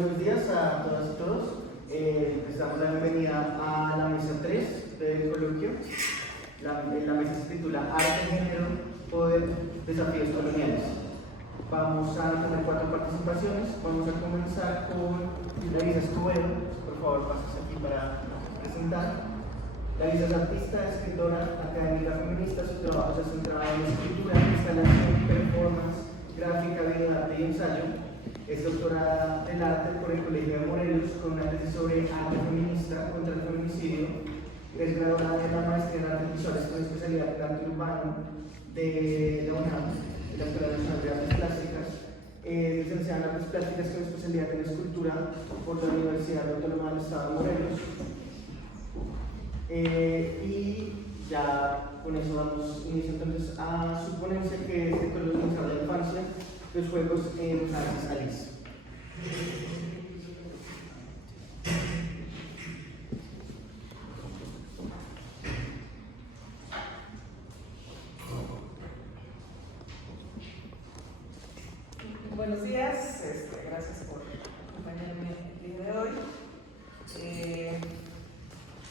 Buenos días a todas y todos. Les damos la bienvenida a la mesa 3 del coloquio. La mesa se titula Arte, Género, Poder, Desafíos Coloniales. Vamos a tener 4 participaciones. Vamos a comenzar con Larisa Escobedo. Por favor, pases aquí para presentar. Larisa es artista, escritora, académica feminista. Su trabajo se centra en escritura, instalación, performance, gráfica, videoarte y ensayo. Es doctora en arte por el Colegio de Morelos con una tesis sobre arte feminista contra el feminicidio. Es graduada de la maestría en artes visuales con especialidad en arte urbano de la UNAM, de la Escuela Nacional de Artes Plásticas. Es licenciada en artes plásticas con especialidad en escultura por la Universidad Autónoma del Estado de Morelos. Y ya con eso damos inicio entonces a su ponencia, que es Tecnología de la Infancia, los juegos en Francis Alice. Buenos días, gracias por acompañarme el día de hoy.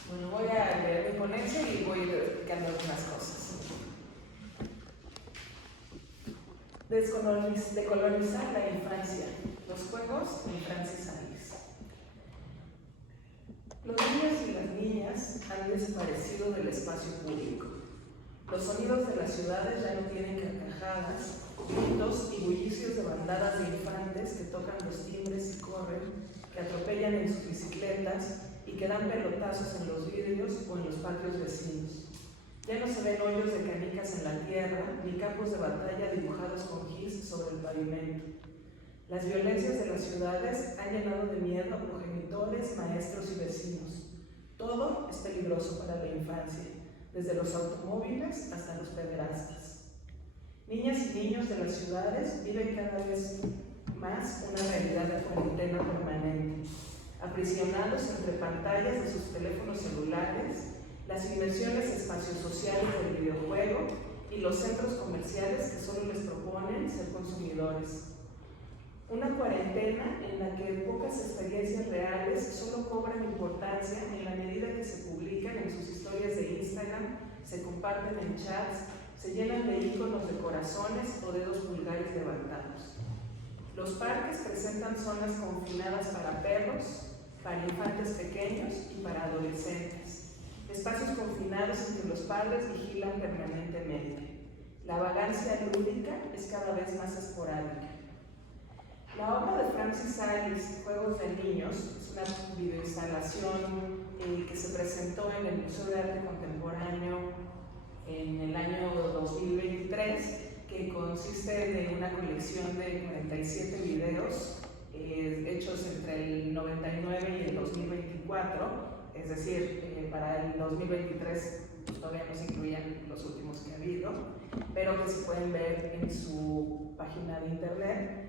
Bueno, voy a leer mi ponencia y voy a ir explicando algunas cosas. Decolonizar la infancia, los juegos en Francis Alice. Los niños y las niñas han desaparecido del espacio público. Los sonidos de las ciudades ya no tienen carcajadas, gritos y bullicios de bandadas de infantes que tocan los timbres y corren, que atropellan en sus bicicletas y que dan pelotazos en los vidrios o en los patios vecinos. Ya no se ven hoyos de canicas en la tierra, ni campos de batalla dibujados con gis sobre el pavimento. Las violencias de las ciudades han llenado de miedo a progenitores, maestros y vecinos. Todo es peligroso para la infancia, desde los automóviles hasta los pederastas. Niñas y niños de las ciudades viven cada vez más una realidad de cuarentena permanente, aprisionados entre pantallas de sus teléfonos celulares, las inmersiones espacios sociales del videojuego y los centros comerciales que solo les proponen ser consumidores. Una cuarentena en la que pocas experiencias reales solo cobran importancia en la medida que se publican en sus historias de Instagram, se comparten en chats, se llenan de iconos de corazones o dedos pulgares levantados. Los parques presentan zonas confinadas para perros, para infantes pequeños y para adolescentes. Espacios confinados en que los padres vigilan permanentemente. La vagancia lúdica es cada vez más esporádica. La obra de Francis Alice, Juegos de Niños, es una videoinstalación que se presentó en el Museo de Arte Contemporáneo en el año 2023, que consiste de una colección de 47 videos hechos entre el 99 y el 2024, es decir, para el 2023 todavía no se incluían los últimos que ha habido, pero que se pueden ver en su página de internet.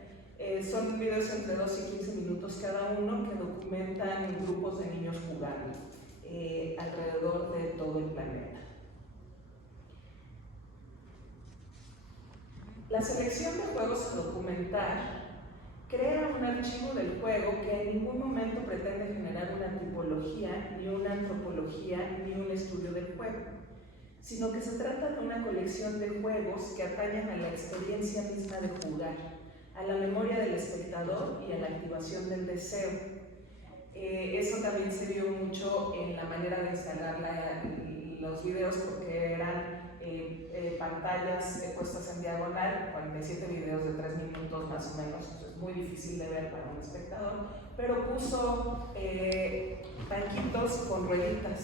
Son videos entre 2 y 15 minutos cada uno que documentan grupos de niños jugando alrededor de todo el planeta. La selección de juegos a documentar crea un archivo del juego que en ningún momento pretende generar una tipología, ni una antropología, ni un estudio del juego, sino que se trata de una colección de juegos que atañen a la experiencia misma de jugar, a la memoria del espectador y a la activación del deseo. Eso también se vio mucho en la manera de instalar los videos, porque eran pantallas puestas en diagonal, 47 videos de 3 minutos más o menos, es muy difícil de ver para un espectador, pero puso banquitos con rueditas,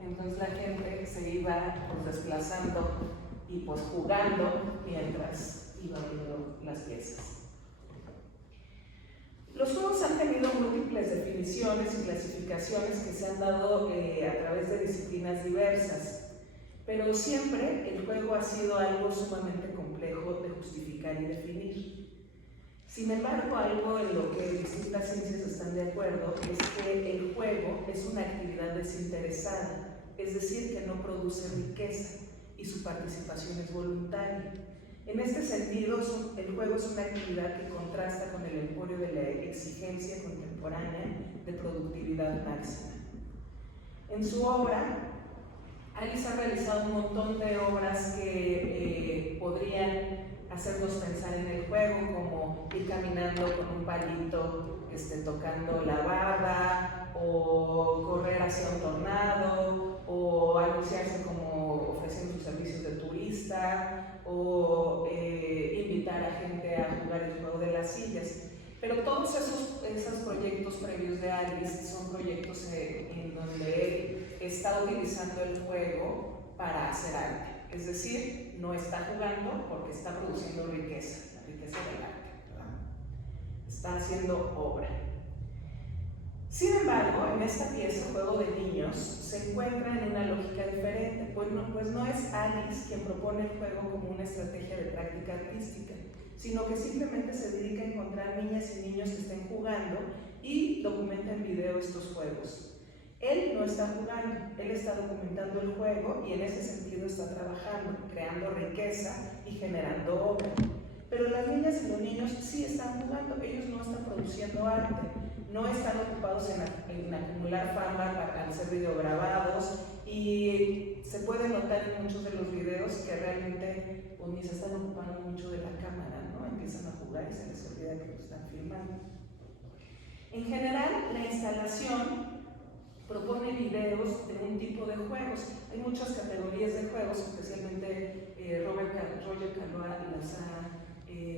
entonces la gente se iba pues desplazando y pues jugando mientras iba viendo las piezas. Los juegos han tenido múltiples definiciones y clasificaciones que se han dado a través de disciplinas diversas, pero siempre el juego ha sido algo sumamente complejo de justificar y definir. Sin embargo, algo en lo que distintas ciencias están de acuerdo es que el juego es una actividad desinteresada, es decir, que no produce riqueza y su participación es voluntaria. En este sentido, el juego es una actividad que contrasta con el emporio de la exigencia contemporánea de productividad máxima. En su obra, Alice ha realizado un montón de obras que podrían hacernos pensar en el juego, como ir caminando con un palito tocando la barda, o correr hacia un tornado, o anunciarse como ofreciendo sus servicios de turista, o invitar a gente a jugar el juego de las sillas. Pero todos esos proyectos previos de Alice son proyectos en donde él está utilizando el juego para hacer arte. Es decir, no está jugando porque está produciendo riqueza, la riqueza del arte, ¿verdad? Está haciendo obra. Sin embargo, en esta pieza, Juego de Niños, se encuentra en una lógica diferente, pues no es Alice quien propone el juego como una estrategia de práctica artística, sino que simplemente se dedica a encontrar niñas y niños que estén jugando y documenta en video estos juegos. Él no está jugando, él está documentando el juego y en ese sentido está trabajando, creando riqueza y generando obra. Pero las niñas y los niños sí están jugando, ellos no están produciendo arte, no están ocupados en acumular fama para hacer videograbados, y se puede notar en muchos de los videos que realmente pues, ni se están ocupando mucho de la cámara, ¿no? Empiezan a jugar y se les olvida que lo están filmando. En general, la instalación propone videos de un tipo de juegos. Hay muchas categorías de juegos, especialmente Roger Calois las ha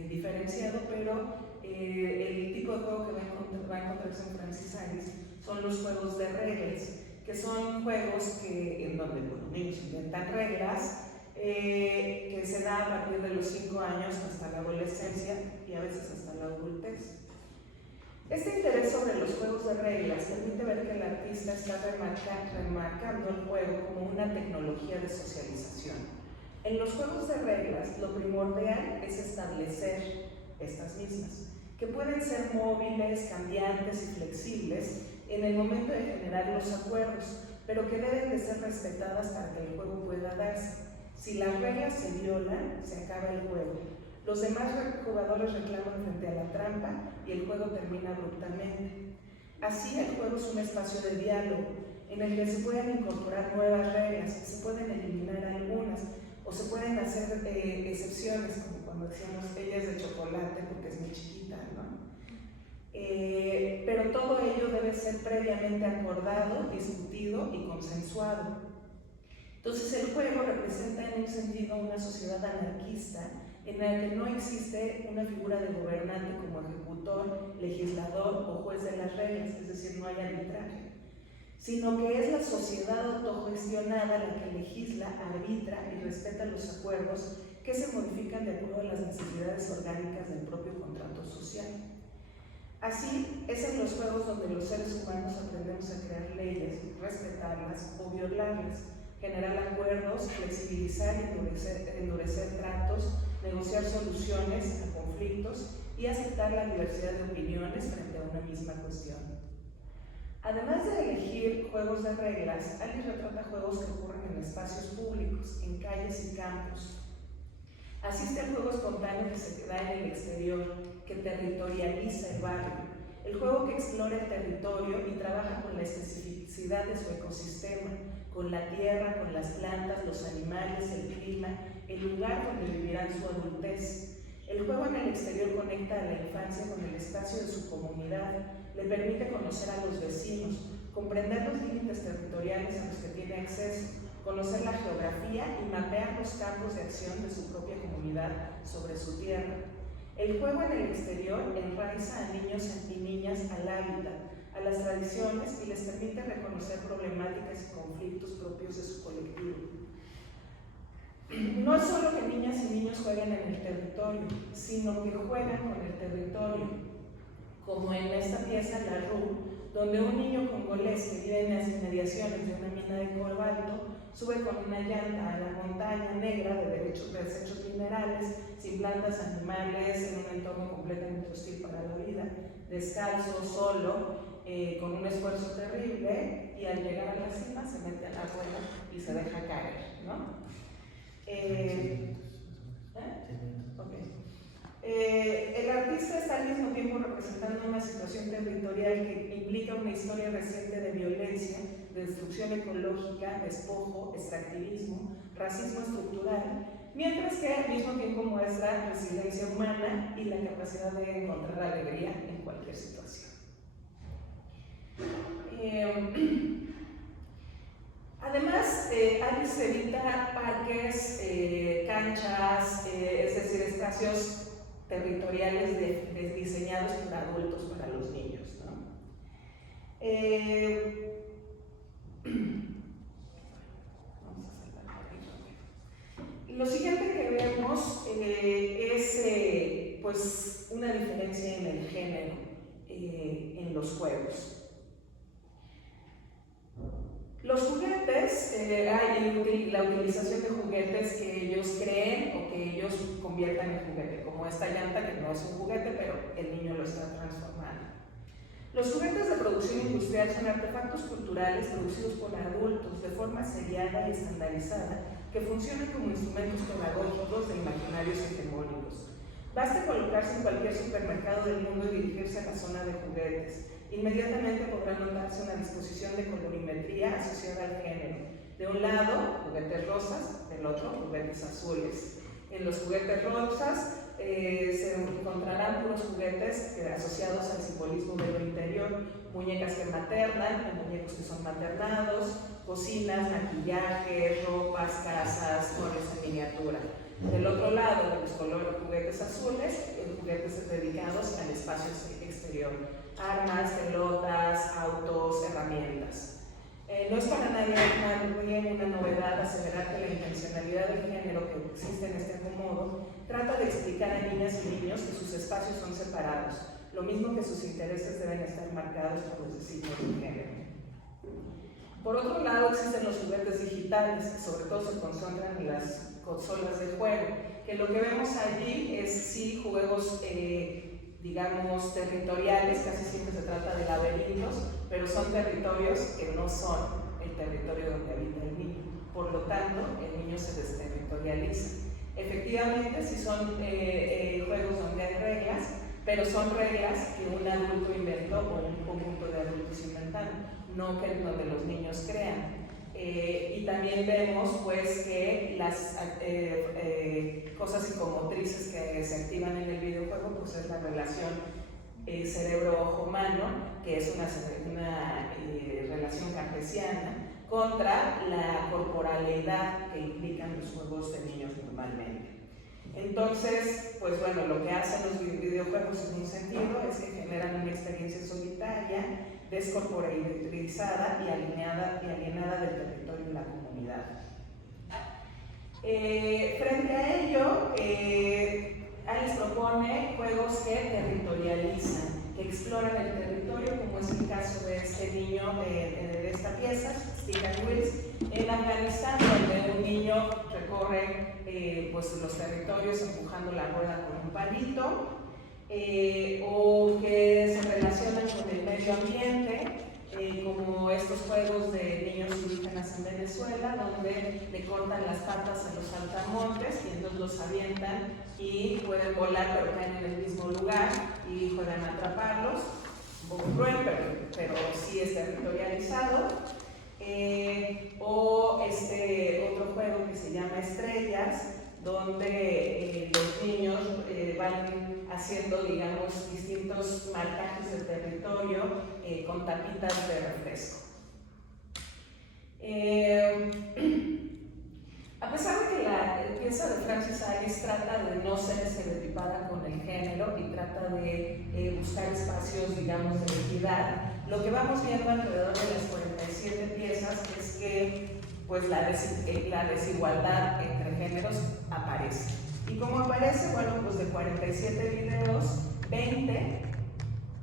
diferenciado, pero el tipo de juego que va a encontrarse en Francis Alice son los juegos de reglas, que son juegos en donde los niños inventan reglas, que se da a partir de los 5 años hasta la adolescencia y a veces hasta la adultez. Este interés sobre los juegos de reglas permite ver que el artista está remarcando el juego como una tecnología de socialización. En los juegos de reglas, lo primordial es establecer estas mismas, que pueden ser móviles, cambiantes y flexibles en el momento de generar los acuerdos, pero que deben de ser respetadas para que el juego pueda darse. Si las reglas se violan, se acaba el juego. Los demás jugadores reclaman frente a la trampa y el juego termina abruptamente. Así, el juego es un espacio de diálogo en el que se pueden incorporar nuevas reglas, se pueden eliminar algunas o se pueden hacer excepciones, como cuando decíamos ella es de chocolate porque es muy chiquita, ¿no? Pero todo ello debe ser previamente acordado, discutido y consensuado. Entonces, el juego representa en un sentido una sociedad anarquista en la que no existe una figura de gobernante como ejecutor, legislador o juez de las reglas, es decir, no hay arbitraje, sino que es la sociedad autogestionada la que legisla, arbitra y respeta los acuerdos que se modifican de acuerdo a las necesidades orgánicas del propio contrato social. Así, es en los juegos donde los seres humanos aprendemos a crear leyes, respetarlas o violarlas, generar acuerdos, flexibilizar y endurecer tratos, negociar soluciones a conflictos y aceptar la diversidad de opiniones frente a una misma cuestión. Además de elegir juegos de reglas, Alice retrata juegos que ocurren en espacios públicos, en calles y campos. Asiste al juego espontáneo que se da en el exterior, que territorializa el barrio, el juego que explora el territorio y trabaja con la especificidad de su ecosistema, con la tierra, con las plantas, los animales, el clima, el lugar donde vivirán su adultez. El juego en el exterior conecta a la infancia con el espacio de su comunidad, le permite conocer a los vecinos, comprender los límites territoriales a los que tiene acceso, conocer la geografía y mapear los campos de acción de su propia comunidad sobre su tierra. El juego en el exterior enraiza a niños y niñas al hábitat, a las tradiciones y les permite reconocer problemáticas y conflictos propios de su colectivo. No es solo que niñas y niños jueguen en el territorio, sino que juegan con el territorio, como en esta pieza La Rue, donde un niño congolés que vive en las inmediaciones de una mina de cobalto sube con una llanta a la montaña negra de desechos minerales, sin plantas, animales, en un entorno completamente hostil para la vida, descalzo, solo, con un esfuerzo terrible, y al llegar a la cima se mete a la rueda y se deja caer, ¿no? Okay. El artista está al mismo tiempo representando una situación territorial que implica una historia reciente de violencia, de destrucción ecológica, despojo, extractivismo, racismo estructural, mientras que al mismo tiempo muestra resiliencia humana y la capacidad de encontrar alegría en cualquier situación. Además, Alice evita parques, canchas, es decir, espacios territoriales diseñados por adultos para los niños, ¿no? Lo siguiente que vemos es pues una diferencia en el género en los juegos. Los juguetes, hay la utilización de juguetes que ellos creen o que ellos conviertan en juguete, como esta llanta que no es un juguete, pero el niño lo está transformando. Los juguetes de producción industrial son artefactos culturales producidos por adultos de forma seriada y estandarizada que funcionan como instrumentos pedagógicos de imaginarios hegemónicos. Basta colocarse en cualquier supermercado del mundo y dirigirse a la zona de juguetes. Inmediatamente podrá notarse una disposición de colorimetría asociada al género. De un lado, juguetes rosas, del otro, juguetes azules. En los juguetes rosas se encontrarán puros juguetes asociados al simbolismo de lo interior, muñecas que maternan, o muñecos que son maternados, cocinas, maquillaje, ropas, casas, flores en miniatura. Del otro lado, de los colores juguetes azules, juguetes dedicados al espacio exterior, armas, pelotas, autos, herramientas. No es para nadie una novedad aseverar que la intencionalidad del género que existe en este acomodo trata de explicar a niñas y niños que sus espacios son separados, lo mismo que sus intereses deben estar marcados por los designios del género. Por otro lado, existen los juguetes digitales, que sobre todo se concentran en las consolas de juego, que lo que vemos allí es sí juegos digamos territoriales, casi siempre se trata de laberintos, pero son territorios que no son el territorio donde habita el niño, por lo tanto el niño se desterritorializa. Efectivamente sí son juegos donde hay reglas, pero son reglas que un adulto inventó o un conjunto de adultos inventaron, no que donde los niños crean. Y también vemos pues que las cosas psicomotrices que se activan en el videojuego pues es la relación cerebro-ojo-mano, que es una relación cartesiana, contra la corporalidad que implican los juegos de niños normalmente. Entonces, pues bueno, lo que hacen los videojuegos en un sentido es que generan una experiencia solitaria, descorporalizada y alienada del territorio y la comunidad. Frente a ello, Alice propone juegos que territorializan, que exploran el territorio, como es el caso de este niño de esta pieza, Stick and Wheels, en Afganistán, donde un niño recorre pues los territorios empujando la rueda con un palito, o que se relacionan con el medio ambiente, como estos juegos de niños indígenas en Venezuela, donde le cortan las patas a los saltamontes y entonces los avientan y pueden volar, pero caen en el mismo lugar y juegan a atraparlos. Un poco cruel, pero sí es territorializado. O otro juego que se llama Estrellas, donde los niños van haciendo, digamos, distintos marcajes del territorio con tapitas de refresco. A pesar de que la pieza de Francis Alice trata de no ser estereotipada con el género y trata de buscar espacios, digamos, de equidad, lo que vamos viendo alrededor de las 47 piezas es que pues, la desigualdad entre géneros aparece. ¿Y cómo aparece? Bueno, pues de 47 videos, 20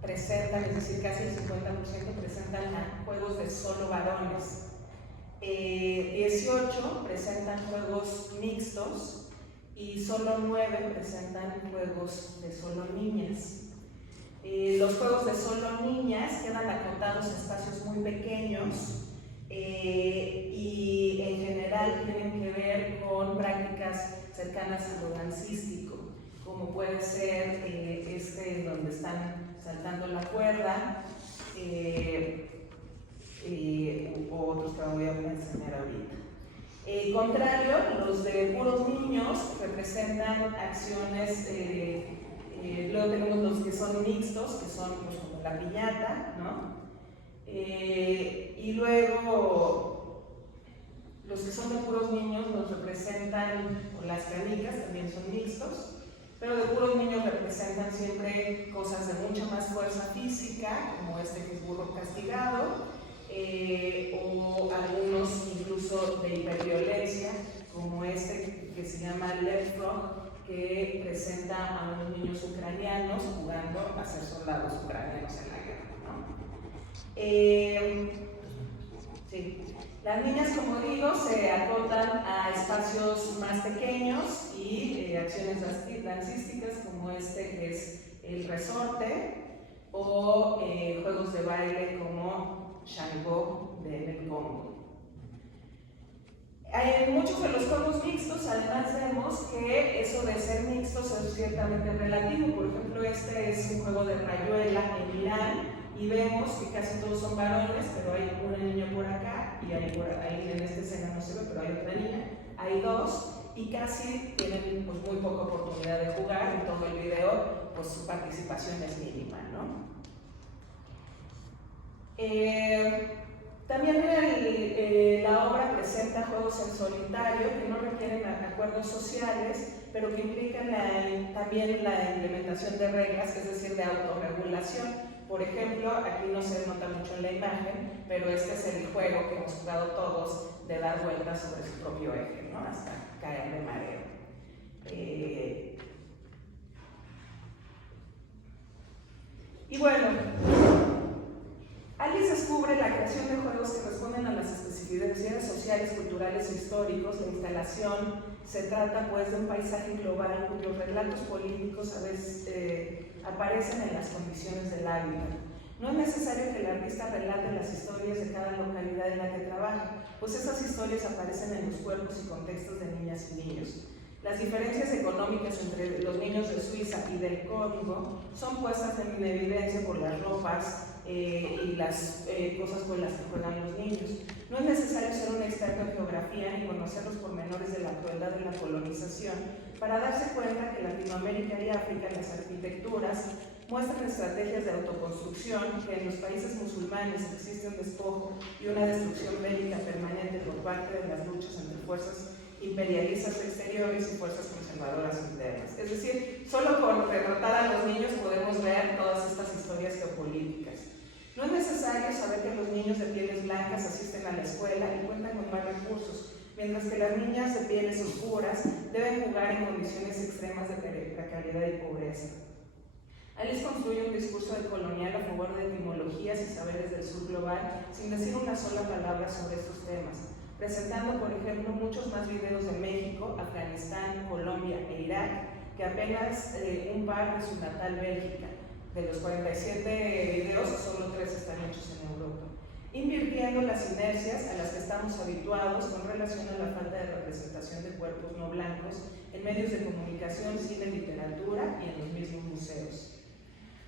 presentan, es decir, casi el 50% presentan juegos de solo varones. 18 presentan juegos mixtos y solo 9 presentan juegos de solo niñas. Los juegos de solo niñas quedan acotados a espacios muy pequeños y en general tienen que ver con prácticas cercanas a lo dancístico, como puede ser donde están saltando la cuerda, o otros que voy a enseñar ahorita. Contrario, los de puros niños representan acciones, luego tenemos los que son mixtos, que son pues, como la piñata, ¿no? Y luego los que son de puros niños nos representan, o las canicas también son mixtos, pero de puros niños representan siempre cosas de mucha más fuerza física, como este que es burro castigado, o algunos incluso de hiperviolencia, como este que se llama Leapfrog, que presenta a unos niños ucranianos jugando a ser soldados ucranianos en la guerra, ¿no? Sí. Las niñas, como digo, se acotan a espacios más pequeños y acciones dancísticas como este que es el resorte, o juegos de baile como Shango del Congo. En muchos de los juegos mixtos, además, vemos que eso de ser mixtos es ciertamente relativo. Por ejemplo, este es un juego de rayuela en Irán, y vemos que casi todos son varones, pero hay una niña por acá, y hay por ahí en esta escena no se ve, pero hay otra niña, hay dos, y casi tienen pues, muy poca oportunidad de jugar. En todo el video pues su participación es mínima, ¿no? También la obra presenta juegos en solitario que no requieren acuerdos sociales, pero que implican también la implementación de reglas, es decir, de autorregulación. Por ejemplo, aquí no se nota mucho en la imagen, pero este es el juego que hemos jugado todos de dar vueltas sobre su propio eje, ¿no? Hasta caer de mareo. Y bueno, Alice descubre la creación de juegos que responden a las especificidades sociales, culturales e históricos. La instalación se trata pues de un paisaje global cuyos relatos políticos a veces aparecen en las condiciones del hábitat. No es necesario que el artista relate las historias de cada localidad en la que trabaja, pues esas historias aparecen en los cuerpos y contextos de niñas y niños. Las diferencias económicas entre los niños de Suiza y del Congo son puestas en evidencia por las ropas y las cosas con las que juegan los niños. No es necesario ser un experto en geografía ni conocer los pormenores de la crueldad de la colonización para darse cuenta que Latinoamérica y África, las arquitecturas, muestran estrategias de autoconstrucción, que en los países musulmanes existe un despojo y una destrucción bélica permanente por parte de las luchas entre fuerzas imperialistas exteriores y fuerzas conservadoras internas. Es decir, solo con retratar a los niños podemos ver todas estas historias geopolíticas. No es necesario saber que los niños de pieles blancas asisten a la escuela y cuentan con más recursos, mientras que las niñas de pieles oscuras deben jugar en condiciones extremas de precariedad y pobreza. Alice construye un discurso decolonial a favor de etimologías y saberes del sur global sin decir una sola palabra sobre estos temas, presentando, por ejemplo, muchos más videos de México, Afganistán, Colombia e Irak que apenas un par de su natal Bélgica. De los 47 videos, solo 3 están hechos en Europa, invirtiendo las inercias a las que estamos habituados con relación a la falta de representación de cuerpos no blancos en medios de comunicación, cine, literatura y en los mismos museos.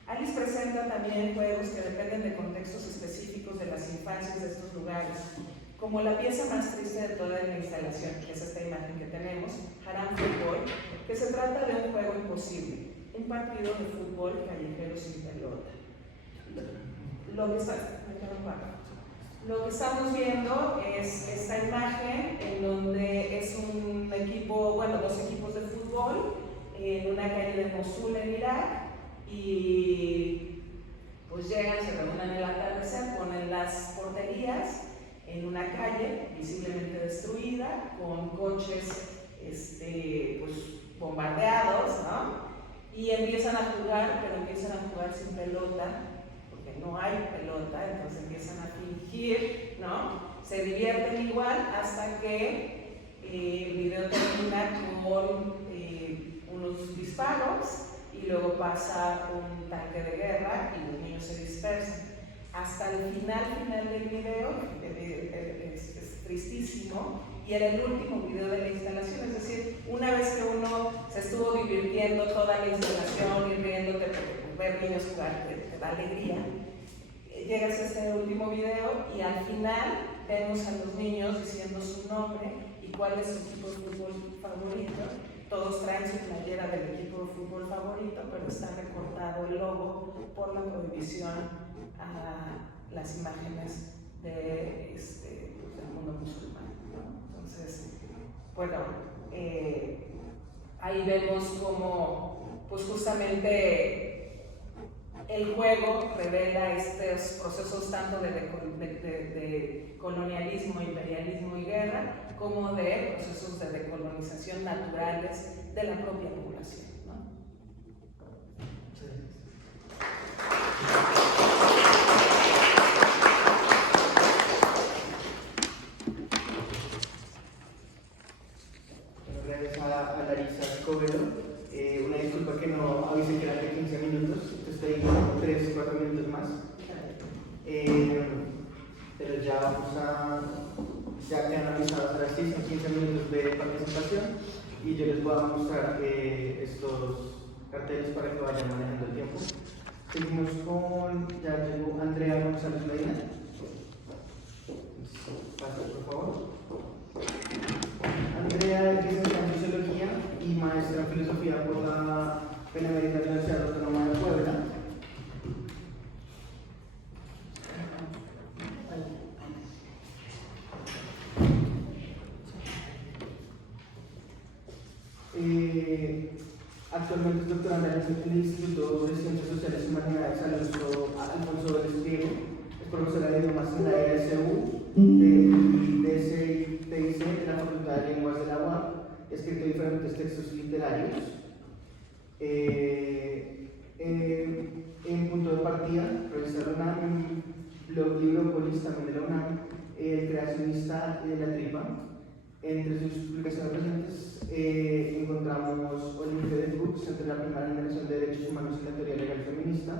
Alice presenta también juegos que dependen de contextos específicos de las infancias de estos lugares, como la pieza más triste de toda la instalación, que es esta imagen que tenemos, Haram Fútbol, que se trata de un juego imposible, un partido de fútbol callejero sin pelota. Lo que estamos viendo es esta imagen en donde es un equipo, bueno, 2 equipos de fútbol en una calle de Mosul en Irak, y pues llegan, se reúnen en el atardecer, ponen las porterías en una calle visiblemente destruida, con coches pues, bombardeados, ¿no? Y empiezan a jugar, pero empiezan a jugar sin pelota, porque no hay pelota, entonces empiezan a fingir, ¿no? Se divierten igual hasta que el video termina con unos disparos y luego pasa un tanque de guerra y los niños se dispersan. hasta el final del video, es tristísimo, y era el último video de la instalación, es decir, una vez que uno se estuvo divirtiendo toda la instalación y riéndote porque ver niños jugar te da alegría, llegas a este último video y al final vemos a los niños diciendo su nombre y cuál es su equipo de fútbol favorito. Todos traen su playera del equipo de fútbol favorito, pero está recortado el logo por la prohibición a las imágenes del mundo musulmán, ¿no? Entonces, bueno, ahí vemos cómo pues justamente el juego revela estos procesos tanto de colonialismo, imperialismo y guerra, como de procesos de decolonización naturales de la propia población, ¿no? Gracias a Larisa Escobedo. Una disculpa que no avisé que eran de 15 minutos, estoy como 3-4 minutos más. Pero ya vamos ya quedan avisados ahora sí, son 15 minutos de participación y yo les voy a mostrar estos carteles para que vayan manejando el tiempo. Seguimos con, ya llegó Andrea González Medina. Pasa, por favor. Andrea es licenciada en Sociología y maestra en Filosofía por la Benemérita Universidad Autónoma de Puebla. Actualmente es doctoranda en el Instituto de Ciencias Sociales y Humanidades Alfonso del Espriego. Es profesora de idiomas en la ESU, de la Facultad de Lenguas de la UAM. Ha escrito diferentes textos literarios. En punto de partida, revista la UNAM, blog Librópolis, también de la UNAM, el creacionista de la tripa. Entre sus publicaciones recientes encontramos Unlimited Books, entre la primera generación de derechos humanos y la teoría legal feminista,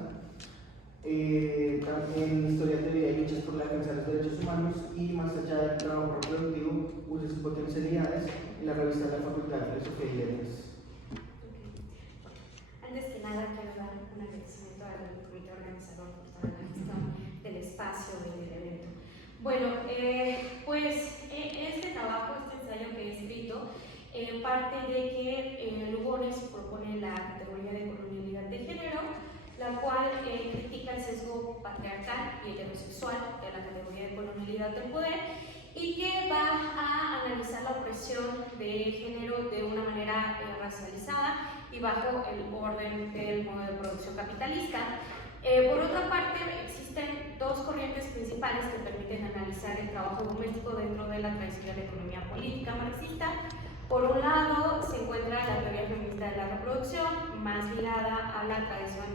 también Historia de vida y luchas por la defensa de los derechos humanos y más allá del trabajo reproductivo, usos y potencialidades en la revista de la Facultad de Filosofía y Letras. Antes que nada, quiero dar un agradecimiento al comité organizador por toda la gestión del espacio y del evento. Bueno, pues este trabajo, este ensayo que he escrito, parte de que Lugones propone la categoría de colonialidad de género, la cual critica el sesgo patriarcal y heterosexual de la categoría de colonialidad del poder y que va a analizar la opresión de género de una manera racializada y bajo el orden del modo de producción capitalista. Por otra parte, existen dos corrientes principales que permiten analizar el trabajo doméstico dentro de la tradicional economía política marxista. Por un lado, se encuentra la teoría feminista de la reproducción, más ligada a la tradición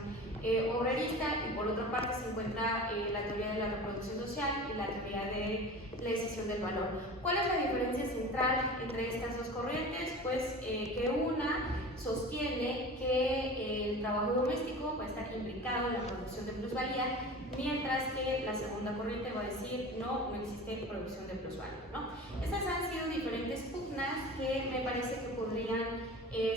obrerista, y por otra parte se encuentra la teoría de la reproducción social y la teoría de la decisión del valor. ¿Cuál es la diferencia central entre estas dos corrientes? Pues que una sostiene que el trabajo doméstico va a estar implicado en la producción de plusvalía, mientras que la segunda corriente va a decir no existe producción de plusvalía, ¿no? Estas han sido diferentes pugnas que me parece que podrían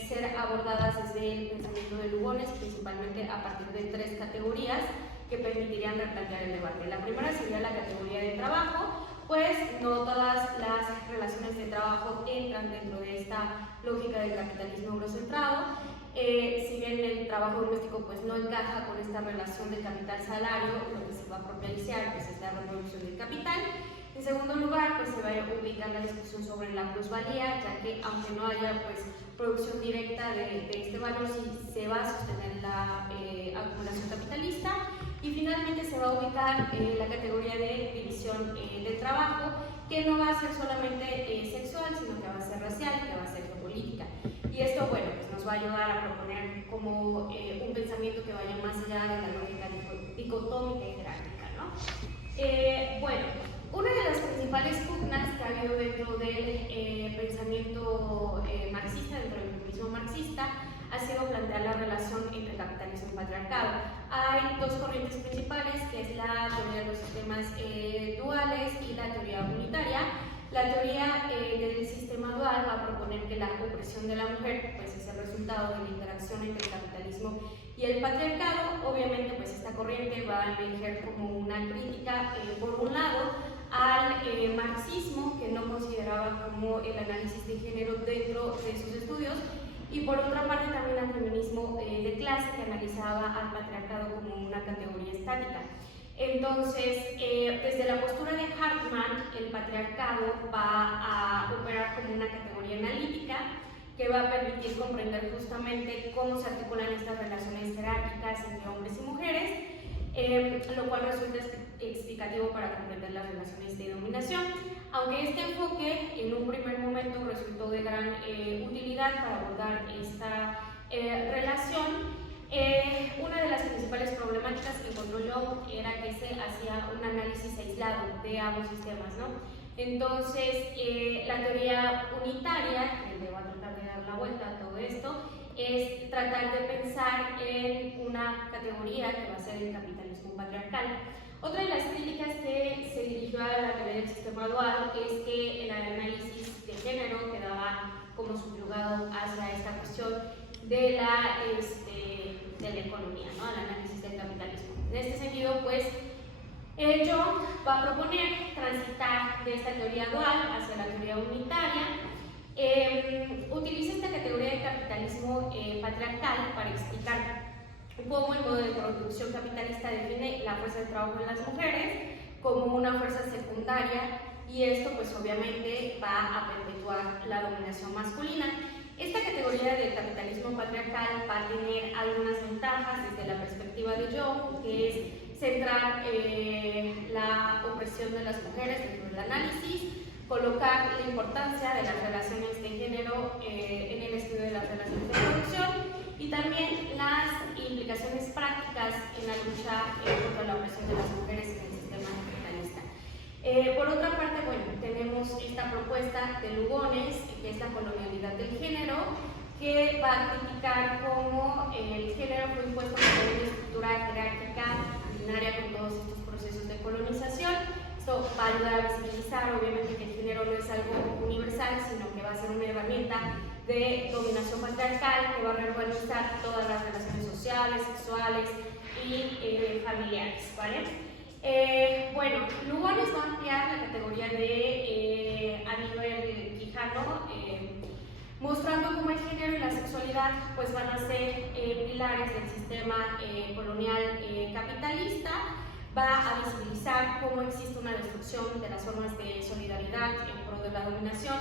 ser abordadas desde el pensamiento de Lugones, principalmente a partir de tres categorías que permitirían replantear el debate. La primera sería la categoría de trabajo, pues no todas las relaciones de trabajo entran dentro de esta lógica del capitalismo eurocentrado. Si bien el trabajo doméstico pues no encaja con esta relación de capital-salario, lo que se va a propiciar pues, es la reproducción del capital. En segundo lugar, pues se va a ubicar la discusión sobre la plusvalía, ya que aunque no haya pues producción directa de este valor, sí se va a sostener la acumulación capitalista. Y finalmente se va a ubicar la categoría de división del trabajo, que no va a ser solamente sexual, sino que va a ser racial, que va a ser geopolítica. Y esto, bueno, pues nos va a ayudar a proponer como un pensamiento que vaya más allá de la lógica dicotómica y jerárquica, ¿no? Bueno, una de las principales pugnas que ha habido dentro del pensamiento marxista, dentro del feminismo marxista, ha sido plantear la relación entre capitalismo y patriarcado. hay dos corrientes principales, que es la teoría de los sistemas duales y la teoría unitaria. La teoría del sistema dual va a proponer que la opresión de la mujer pues, es el resultado de la interacción entre el capitalismo y el patriarcado. Obviamente pues, esta corriente va a emerger como una crítica, por un lado, al marxismo, que no consideraba como el análisis de género dentro de sus estudios, y por otra parte también al feminismo de clase, que analizaba al patriarcado como una categoría estática. Entonces, desde la postura de Hartmann, el patriarcado va a operar como una categoría analítica que va a permitir comprender justamente cómo se articulan estas relaciones jerárquicas entre hombres y mujeres, lo cual resulta explicativo para comprender las relaciones de dominación. Aunque este enfoque en un primer momento resultó de gran utilidad para abordar esta relación, una de las principales problemáticas que encontró Young era que se hacía un análisis aislado de ambos sistemas, ¿no? Entonces, la teoría unitaria, que le va a tratar de dar la vuelta a todo esto, es tratar de pensar en una categoría que va a ser el capitalismo patriarcal. Otra de las críticas que se dirigió a la teoría del sistema dual es que el análisis de género quedaba como subyugado hacia esta cuestión de la economía, ¿no? Al análisis del capitalismo. En este sentido, pues, Young va a proponer transitar de esta teoría dual hacia la teoría unitaria. Utiliza esta categoría de capitalismo patriarcal para explicar cómo el modo de producción capitalista define la fuerza de trabajo de las mujeres como una fuerza secundaria, y esto pues obviamente va a perpetuar la dominación masculina. Esta categoría del capitalismo patriarcal va a tener algunas ventajas desde la perspectiva de Young, que es centrar la opresión de las mujeres dentro del análisis, colocar la importancia de las relaciones de género en el estudio de las relaciones de producción, y también las implicaciones prácticas en la lucha contra la opresión de las mujeres en el sistema capitalista. Por otra parte, bueno, tenemos esta propuesta de Lugones, que es la colonialidad del género, que va a criticar cómo el género fue impuesto por una estructura jerárquica binaria con todos estos procesos de colonización. Esto va a ayudar a visibilizar, obviamente, que el género no es algo universal, sino que va a ser una herramienta de dominación patriarcal que va a reorganizar todas las relaciones sociales, sexuales y familiares, ¿vale? Bueno, Lugones va a ampliar la categoría de Aníbal Quijano, mostrando cómo el género y la sexualidad pues, van a ser pilares del sistema colonial capitalista. Va a visibilizar cómo existe una destrucción de las formas de solidaridad en pro de la dominación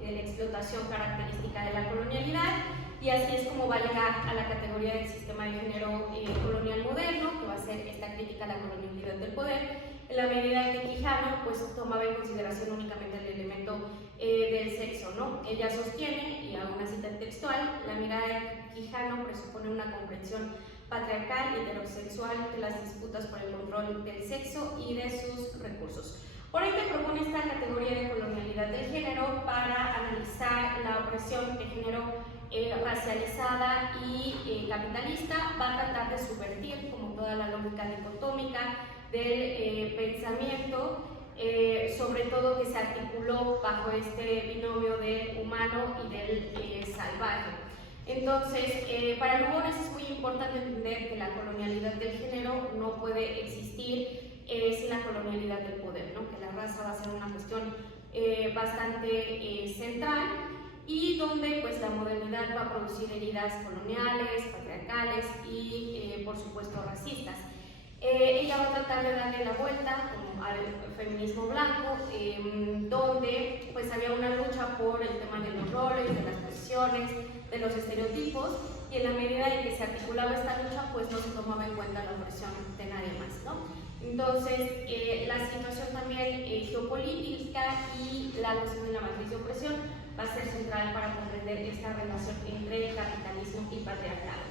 y de la explotación característica de la colonialidad, y así es como va a llegar a la categoría del sistema de género colonial moderno, que va a ser esta crítica a la colonialidad del poder, en la medida en que Quijano pues, tomaba en consideración únicamente el elemento del sexo, ¿no? Ella sostiene, y hago una cita textual, la mirada de Quijano presupone una comprensión patriarcal y heterosexual de las disputas por el control del sexo y de sus recursos. Por ello propone esta categoría de colonialidad del género para analizar la opresión de género racializada y capitalista. Va a tratar de subvertir como toda la lógica dicotómica del pensamiento, sobre todo que se articuló bajo este binomio del humano y del salvaje. Entonces, para Lugones es muy importante entender que la colonialidad del género no puede existir sin la colonialidad del poder, ¿no? Que la raza va a ser una cuestión bastante central, y donde pues, la modernidad va a producir heridas coloniales, patriarcales y por supuesto racistas. Ella va a tratar de darle la vuelta como al feminismo blanco, donde pues, había una lucha por el tema de los roles, de las posiciones, de los estereotipos, y en la medida en que se articulaba esta lucha, pues no se tomaba en cuenta la opresión de nadie más, ¿no? Entonces, la situación también geopolítica y la cuestión de la matriz de opresión va a ser central para comprender esta relación entre capitalismo y patriarcado.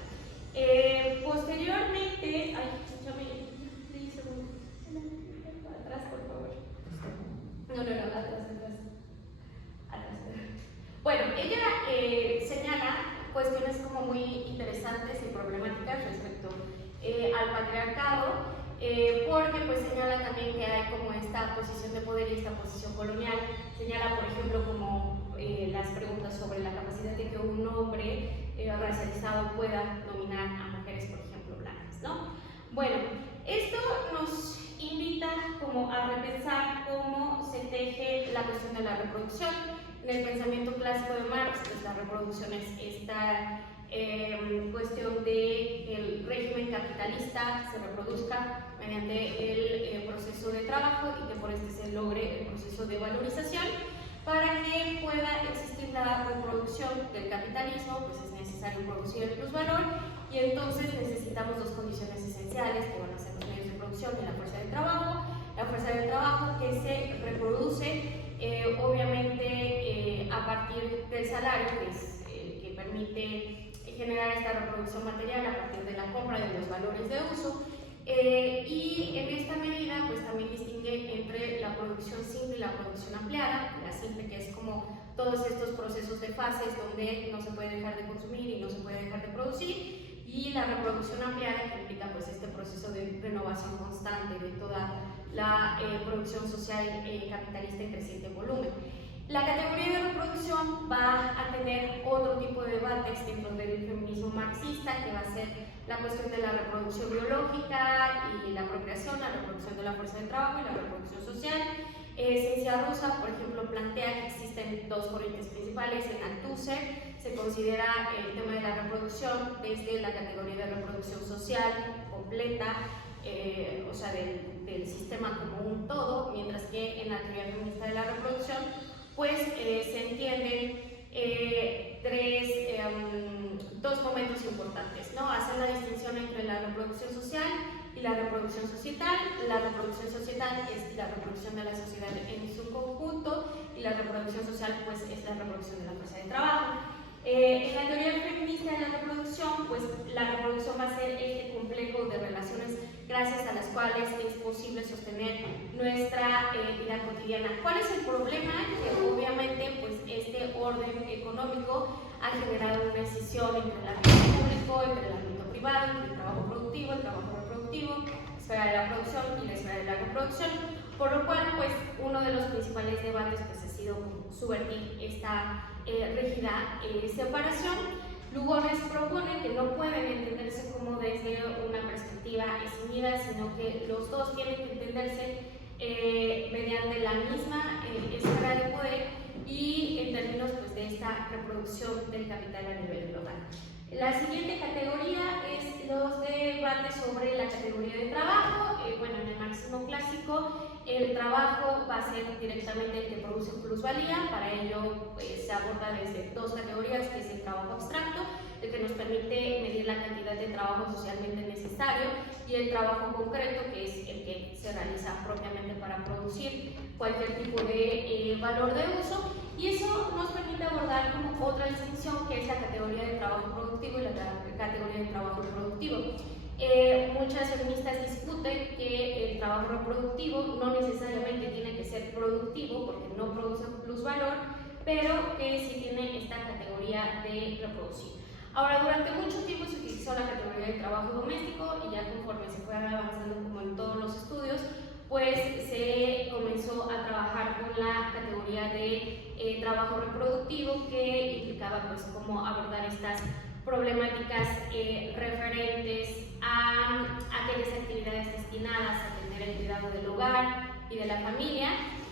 Posteriormente, atrás, por favor. No, atrás. Bueno, ella señala cuestiones como muy interesantes y problemáticas respecto al patriarcado, porque pues señala también que hay como esta posición de poder y esta posición colonial. Señala, por ejemplo, como las preguntas sobre la capacidad de que un hombre racializado pueda dominar a mujeres, por ejemplo, blancas, ¿no? Bueno, esto nos invita como a repensar cómo se teje la cuestión de la reproducción. En el pensamiento clásico de Marx, pues la reproducción es esta cuestión de que el régimen capitalista se reproduzca mediante el proceso de trabajo y que por este se logre el proceso de valorización. Para que pueda existir la reproducción del capitalismo, pues es necesario producir el plusvalor, y entonces necesitamos dos condiciones esenciales que van a ser los medios de producción y la fuerza de trabajo. La fuerza de trabajo que se reproduce obviamente a partir del salario, que es el que permite generar esta reproducción material a partir de la compra de los valores de uso. Y en esta medida pues también distingue entre la producción simple y la producción ampliada. La simple, que es como todos estos procesos de fases donde no se puede dejar de consumir y no se puede dejar de producir, y la reproducción ampliada, que implica pues este proceso de renovación constante de toda la producción social capitalista en creciente volumen. La categoría de reproducción va a tener otro tipo de debates dentro del feminismo marxista, que va a ser la cuestión de la reproducción biológica y la procreación, la reproducción de la fuerza de trabajo y la reproducción social. Ciencia rusa, por ejemplo, plantea que existen dos corrientes principales. En Althusser se considera el tema de la reproducción desde la categoría de reproducción social completa, o sea, del sistema como un todo, mientras que en la teoría feminista de la reproducción pues se entienden dos momentos importantes, ¿no? Hacen la distinción entre la reproducción social y la reproducción societal. La reproducción societal es la reproducción de la sociedad en su conjunto, y la reproducción social pues es la reproducción de la fuerza de trabajo. En la teoría feminista de la reproducción, pues la reproducción va a ser este complejo de relaciones gracias a las cuales es posible sostener nuestra vida cotidiana. ¿Cuál es el problema? Que obviamente pues este orden económico ha generado una escisión entre el ámbito público, entre el ámbito privado, entre el trabajo productivo, el trabajo reproductivo, la esfera de la producción y la esfera de la reproducción, por lo cual pues uno de los principales debates pues ha sido subvertir esta rígida separación. Lugones propone que no pueden entenderse como desde una perspectiva eximida, sino que los dos tienen que entenderse mediante la misma esfera de poder y en términos pues, de esta reproducción del capital a nivel global. La siguiente categoría es los debates sobre la categoría de trabajo. Bueno, en el marxismo clásico el trabajo va a ser directamente el que produce plusvalía. Para ello se aborda desde dos categorías, que es el trabajo abstracto, el que nos permite medir la cantidad de trabajo socialmente necesario, y el trabajo concreto, que es el que se realiza propiamente para producir cualquier tipo de valor de uso. Y eso nos permite abordar como otra distinción, que es la categoría de trabajo productivo y la categoría de trabajo reproductivo. Muchas feministas discuten que el trabajo reproductivo no necesariamente tiene que ser productivo porque no produce plusvalor, pero que sí tiene esta categoría de reproducir. Ahora, durante mucho tiempo se utilizó la categoría de trabajo doméstico, y ya conforme se fue avanzando como en todos los estudios, pues se comenzó a trabajar con la categoría de trabajo reproductivo, que implicaba pues cómo abordar estas problemáticas referentes a aquellas actividades destinadas a atender el cuidado del hogar y de la familia,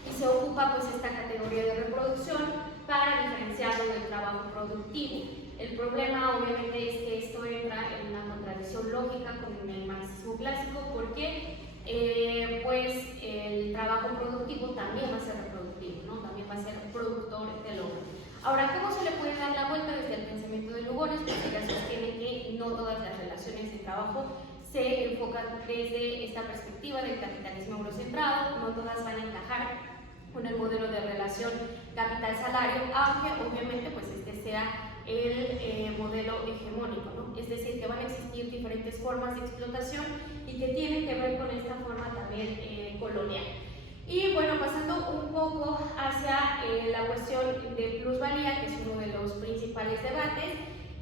y se ocupa pues esta categoría de reproducción para diferenciarlo del trabajo productivo. El problema obviamente es que esto entra en una contradicción lógica con el marxismo clásico, porque pues el trabajo productivo también va a ser reproductivo, ¿no? También va a ser productor del hombre. Ahora, ¿cómo se le puede dar la vuelta desde el pensamiento de Lugones? Porque ella sostiene que no todas las relaciones de trabajo se enfocan desde esta perspectiva del capitalismo eurocentrado, no todas van a encajar con el modelo de relación capital-salario, aunque obviamente pues este sea el modelo hegemónico, ¿no? Es decir, que van a existir diferentes formas de explotación y que tienen que ver con esta forma también colonial. Y bueno, pasando un poco hacia la cuestión de plusvalía, que es uno de los principales debates,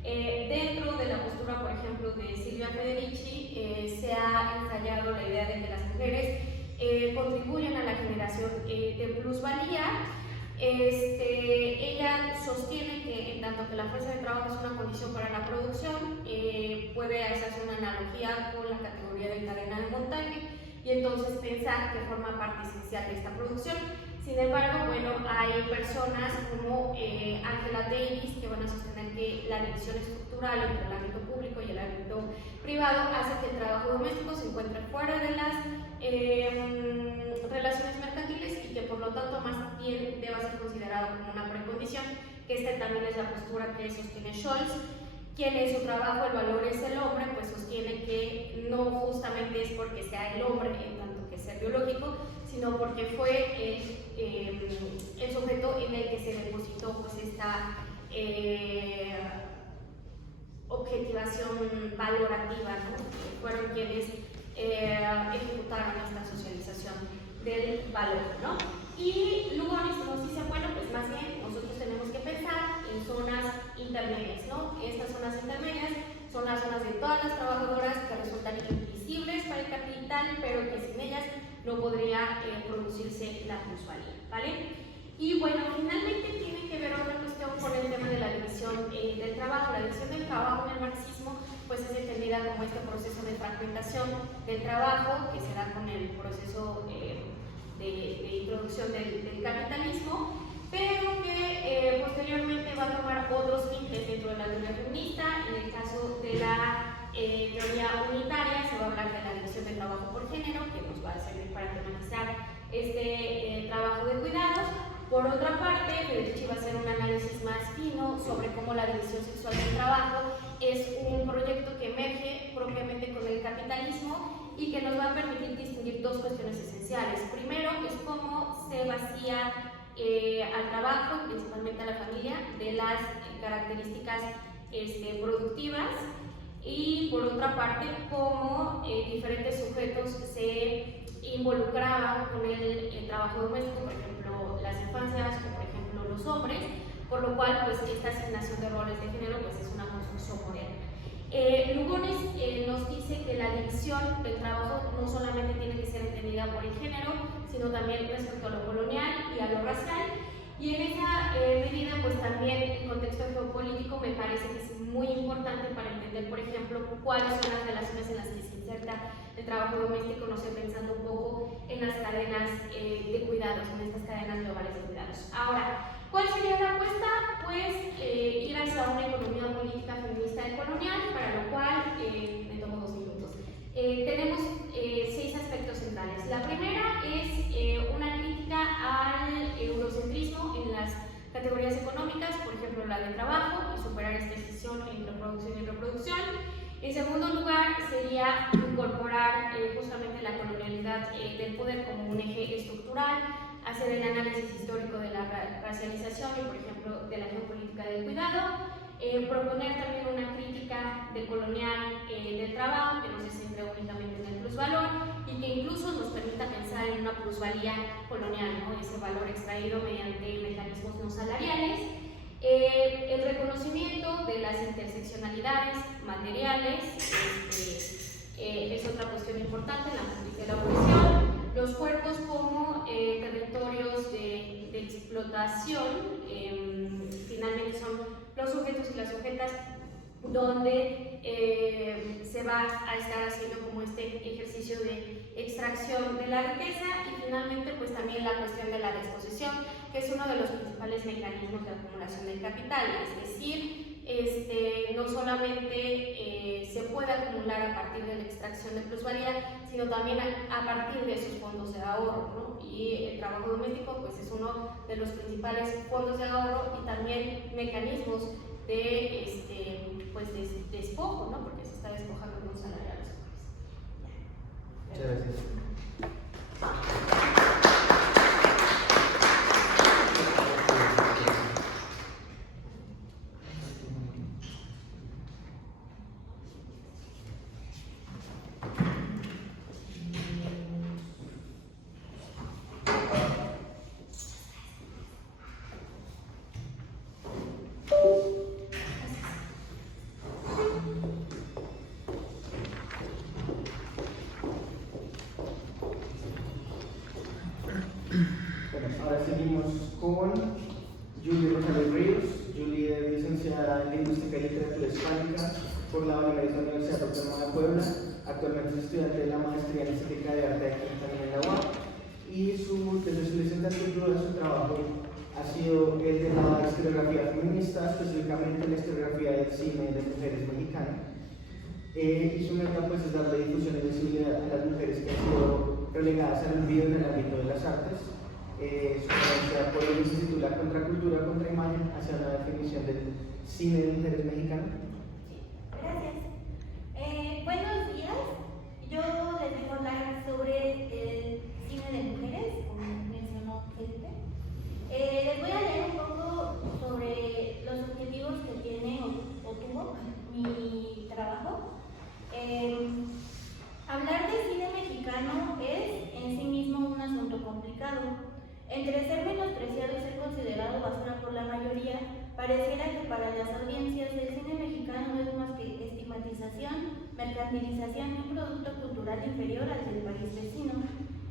dentro de la postura, por ejemplo, de Silvia Federici, se ha planteado la idea de que las mujeres contribuyen a la generación de plusvalía. Ella sostiene que en tanto que la fuerza de trabajo es una condición para la producción, puede hacerse una analogía con la categoría de cadena de montaje y entonces pensar que forma parte esencial de esta producción. Sin embargo, bueno, hay personas como Angela Davis que van a sostener que la división estructural entre el ámbito público y el ámbito privado hace que el trabajo doméstico se encuentre fuera de las relaciones mercantiles y que por lo tanto más bien deba ser considerado como una precondición, que también es la postura que sostiene Scholz, quien en su trabajo El valor es el hombre, pues sostiene que no justamente es porque sea el hombre en tanto que sea biológico, sino porque fue el sujeto en el que se depositó pues esta objetivación valorativa, ¿no? Fueron quienes ejecutaron esta socialización del valor, ¿no? Y Lugones nos dice, bueno, pues más bien nosotros tenemos que pensar en zonas intermedias, ¿no? Estas zonas intermedias son las zonas de todas las trabajadoras que resultan invisibles para el capital, pero que sin ellas no podría producirse la plusvalía, ¿vale? Y bueno, finalmente tiene que ver otra cuestión con el tema de la división del trabajo. La división del trabajo en el marxismo pues es entendida como este proceso de fragmentación del trabajo que se da con el proceso de introducción del capitalismo, pero que posteriormente va a tomar otros tintes dentro de la teoría feminista. En el caso de la teoría unitaria se va a hablar de la división del trabajo por género, que nos va a servir para tematizar este trabajo de cuidados. Por otra parte, Federici va a hacer un análisis más fino sobre cómo la división sexual del trabajo es un proyecto que emerge propiamente con el capitalismo y que nos va a permitir distinguir dos cuestiones esenciales. Primero, es cómo se vacía al trabajo, principalmente a la familia, de las características productivas, y por otra parte, cómo diferentes sujetos se involucraban con el trabajo doméstico, por ejemplo, las infancias o por ejemplo los hombres, por lo cual pues esta asignación de roles de género pues es una construcción moderna. Lugones nos dice que la división del trabajo no solamente tiene que ser entendida por el género, sino también respecto a lo colonial y a lo racial, y en esa medida pues también el contexto geopolítico me parece que es muy importante para entender, por ejemplo, cuáles son las relaciones en las que se inserta el trabajo doméstico, no sé, pensando un poco en las cadenas de cuidados, en estas cadenas globales de cuidados. Ahora, ¿cuál sería la apuesta? Pues ir hacia una economía política feminista decolonial, para lo cual me tomo 2 minutos. Tenemos 6 aspectos centrales. La primera es una crítica al eurocentrismo en las categorías económicas, por ejemplo la de trabajo, y superar esta escisión entre producción y reproducción. En segundo lugar, sería incorporar justamente la colonialidad del poder como un eje estructural, hacer el análisis histórico de la racialización y, por ejemplo, de la geopolítica del cuidado, proponer también una crítica decolonial del trabajo que no se centre únicamente en el plusvalor y que incluso nos permita pensar en una plusvalía colonial, ¿no? Ese valor extraído mediante mecanismos no salariales. El reconocimiento de las interseccionalidades materiales es otra cuestión importante, la matriz de la opresión. Los cuerpos como territorios de explotación, finalmente son los sujetos y las sujetas donde se va a estar haciendo como este ejercicio de extracción de la riqueza, y finalmente pues también la cuestión de la desposesión, que es uno de los principales mecanismos de acumulación del capital, es decir, no solamente se puede acumular a partir de la extracción de plusvalía, sino también a partir de esos fondos de ahorro, ¿no? Y el trabajo doméstico pues es uno de los principales fondos de ahorro y también mecanismos de despojo, ¿no? Porque se está despojando de un salario a los hombres. Muchas gracias. ahora seguimos con Julie Rosales Ríos. Julie es licenciada en Lingüística y Literatura Hispánica por la Universidad Autónoma de Puebla. Actualmente es estudiante de la maestría en Estética de Arte aquí también en la UAP. Y desde su licenciatura, su trabajo ha sido el de la historiografía feminista, específicamente la historiografía del cine de mujeres mexicanas. Y su meta pues, es darle difusión y visibilidad a las mujeres que han sido relegadas al olvido en el ámbito de las artes. Su ponencia por ello se titula Contracultura, Contraimagen hacia la definición del cine de mujeres mexicanas. Sí, gracias. Buenos días. Yo les vengo a hablar sobre el cine de mujeres, como mencionó Felipe. Les voy a leer un poco sobre los objetivos que tiene o tuvo mi trabajo. Hablar de cine mexicano es en sí mismo un asunto complicado. Entre ser menospreciado y ser considerado basura por la mayoría, pareciera que para las audiencias el cine mexicano no es más que estigmatización, mercantilización y un producto cultural inferior al del país vecino.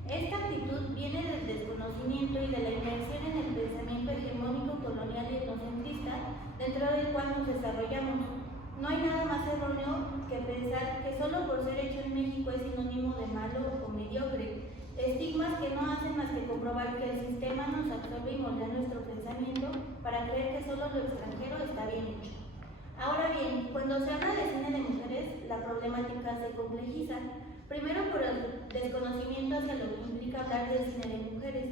Esta actitud viene del desconocimiento y de la inmersión en el pensamiento hegemónico, colonial y etnocentrista dentro del cual nos desarrollamos. No hay nada más erróneo que pensar que solo por ser hecho en México es sinónimo de malo o mediocre. Estigmas que no hacen más que comprobar que el sistema nos absorbe y moldea nuestro pensamiento para creer que solo lo extranjero está bien hecho. Ahora bien, cuando se habla de cine de mujeres, la problemática se complejiza. Primero por el desconocimiento hacia lo que implica hablar del cine de mujeres,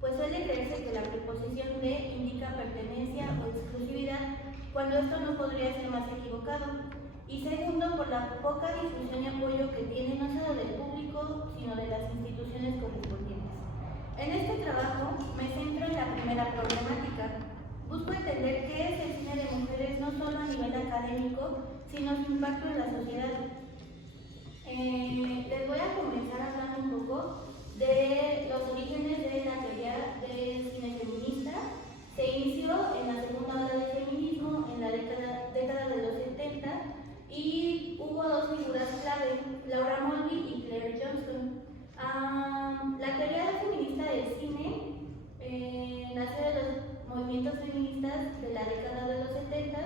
pues suele creerse que la preposición de indica pertenencia o exclusividad, cuando esto no podría ser más equivocado. Y segundo, por la poca difusión y apoyo que tiene no solo del público, sino de las instituciones correspondientes. En este trabajo me centro en la primera problemática. Busco entender qué es el cine de mujeres no solo a nivel académico, sino su impacto en la sociedad. Les voy a comenzar hablando un poco de los orígenes de la teoría del cine feminista. Se inició en la segunda ola del feminismo, en la década de los 70, y hubo dos figuras clave, Laura Mulvey y Claire Johnston. La teoría feminista del cine nació de los movimientos feministas de la década de los 70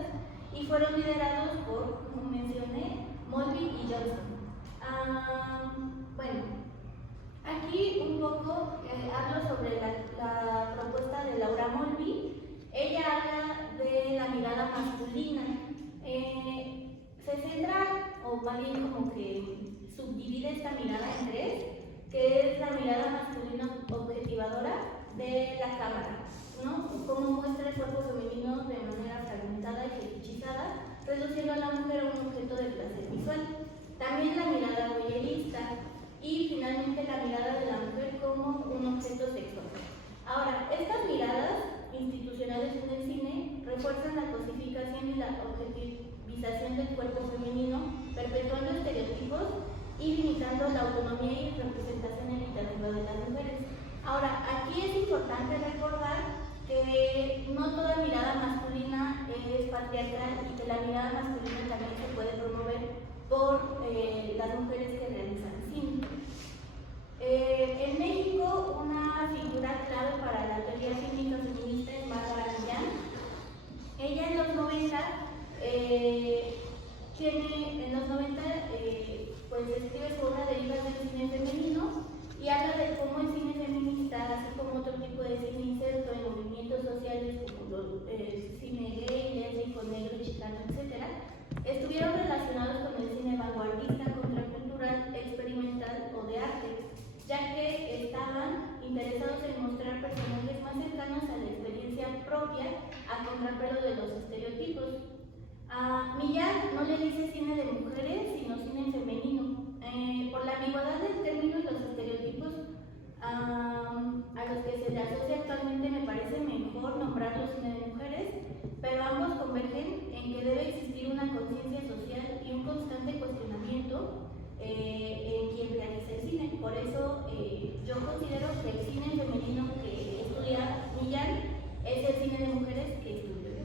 y fueron liderados por, como mencioné, Mulvey y Johnston. Bueno, aquí un poco hablo sobre la propuesta de Laura Mulvey. Ella habla de la mirada masculina. Se centra, o más bien como que subdivide esta mirada en tres, que es la mirada masculina objetivadora de la cámara, ¿no? Cómo muestra el cuerpo femenino de manera fragmentada y fetichizada, reduciendo a la mujer a un objeto de placer visual. También la mirada voyerista y finalmente la mirada de la mujer como un objeto sexual. Ahora, estas miradas institucionales en el cine refuerzan la cosificación y la objetivización del cuerpo femenino, perpetuando estereotipos y limitando la autonomía y representación equitativa de las mujeres. Ahora, aquí es importante recordar que no toda mirada masculina es patriarcal y que la mirada masculina también se puede promover por las mujeres que realizan cine. En México, una figura clave para la teoría cínica feminista es Bárbara Millán. Ella en los 90 pues escribe su obra Derivas del cine femenino y habla de cómo el cine feminista, así como otro tipo de cine inserto en movimientos sociales como el cine gay, lésbico, negro, chicano, etc., estuvieron relacionados con el cine vanguardista, contracultural, experimental o de arte, ya que estaban interesados en mostrar personajes más cercanos a la experiencia propia a contrapelo de los estereotipos. Millán no le dice cine de mujeres, sino cine femenino. Por la ambigüedad del término y los estereotipos a los que se le asocia actualmente, me parece mejor nombrarlos cine de mujeres, pero ambos convergen en que debe existir una conciencia social y un constante cuestionamiento en quien realiza el cine. Por eso yo considero que el cine femenino que estudia Millán es el cine de mujeres que estudio yo.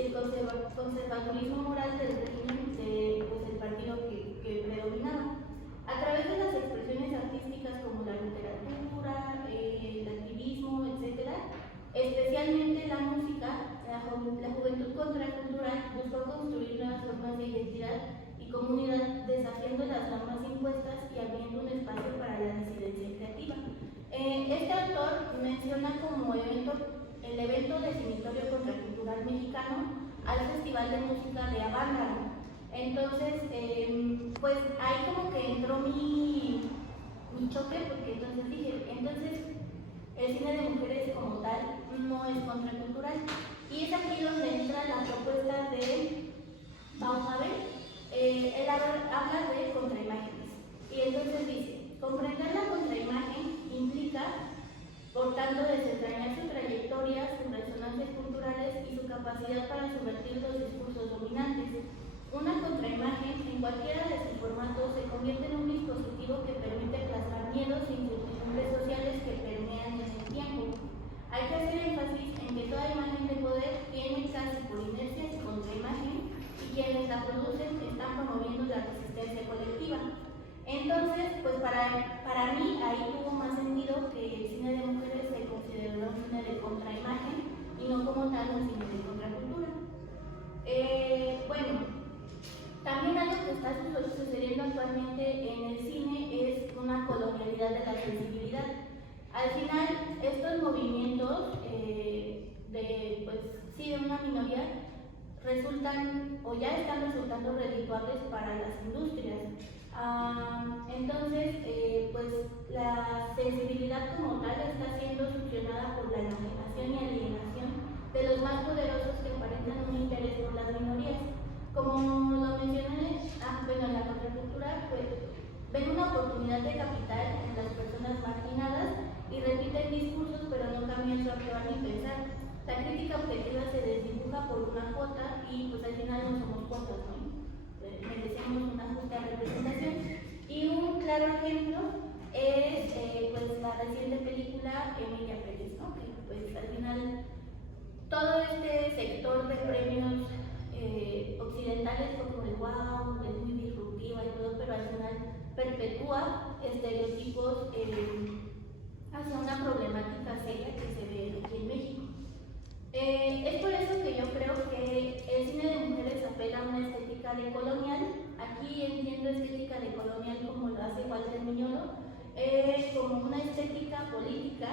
y el conservadurismo moral del régimen del partido que predominaba. A través de las expresiones artísticas como la literatura, el activismo, etc., especialmente la música, la juventud contracultural buscó construir nuevas formas de identidad y comunidad, desafiando las normas impuestas y abriendo un espacio para la disidencia creativa. Este autor menciona como el evento definitorio contracultural mexicano al Festival de Música de Avándaro. Entonces, pues ahí como que entró mi choque, porque entonces dije, el cine de mujeres como tal no es contracultural. Y es aquí donde entra la propuesta de Bauhaber. Él habla de contraimágenes. Y entonces dice, comprender la contraimagen implica, por tanto, desentrañar su trayectoria, sus resonancias culturales y su capacidad para subvertir los discursos dominantes. Una contraimagen, en cualquiera de sus formatos, se convierte en un dispositivo que permite plasmar miedos e incertidumbres sociales que permean en el tiempo. Hay que hacer énfasis en que toda imagen de poder tiene casi por inercia su contraimagen y quienes la producen están promoviendo la resistencia colectiva. Entonces, pues para mí ahí tuvo más sentido que el cine de mujeres se consideró un cine de contraimagen y no como tal un cine de contracultura. Bueno, también algo que está sucediendo actualmente en el cine es una colonialidad de la sensibilidad. Al final, estos movimientos de una minoría resultan o ya están resultando redituables para las industrias. Entonces, pues la sensibilidad como tal está siendo succionada por la enajenación y alienación de los más poderosos que aparentan un interés por las minorías. Como lo mencioné, en la contracultura, pues ven una oportunidad de capital en las personas marginadas y repiten discursos, pero no cambian su actuar ni pensar. La crítica objetiva se desdibuja por una cuota y pues al final no somos cuotas, ¿no? Merecemos una justa representación. Y un claro ejemplo es pues la reciente película Emilia Pérez, ¿no? Que pues al final todo este sector de premios occidentales como el wow, es muy disruptiva y todo, pero al final perpetúa estereotipos hacia una problemática seria que se ve aquí en México. Es por eso que yo creo que el cine de mujeres apela a una estética decolonial. Aquí entiendo estética decolonial como lo hace Walter Miñolo, como una estética política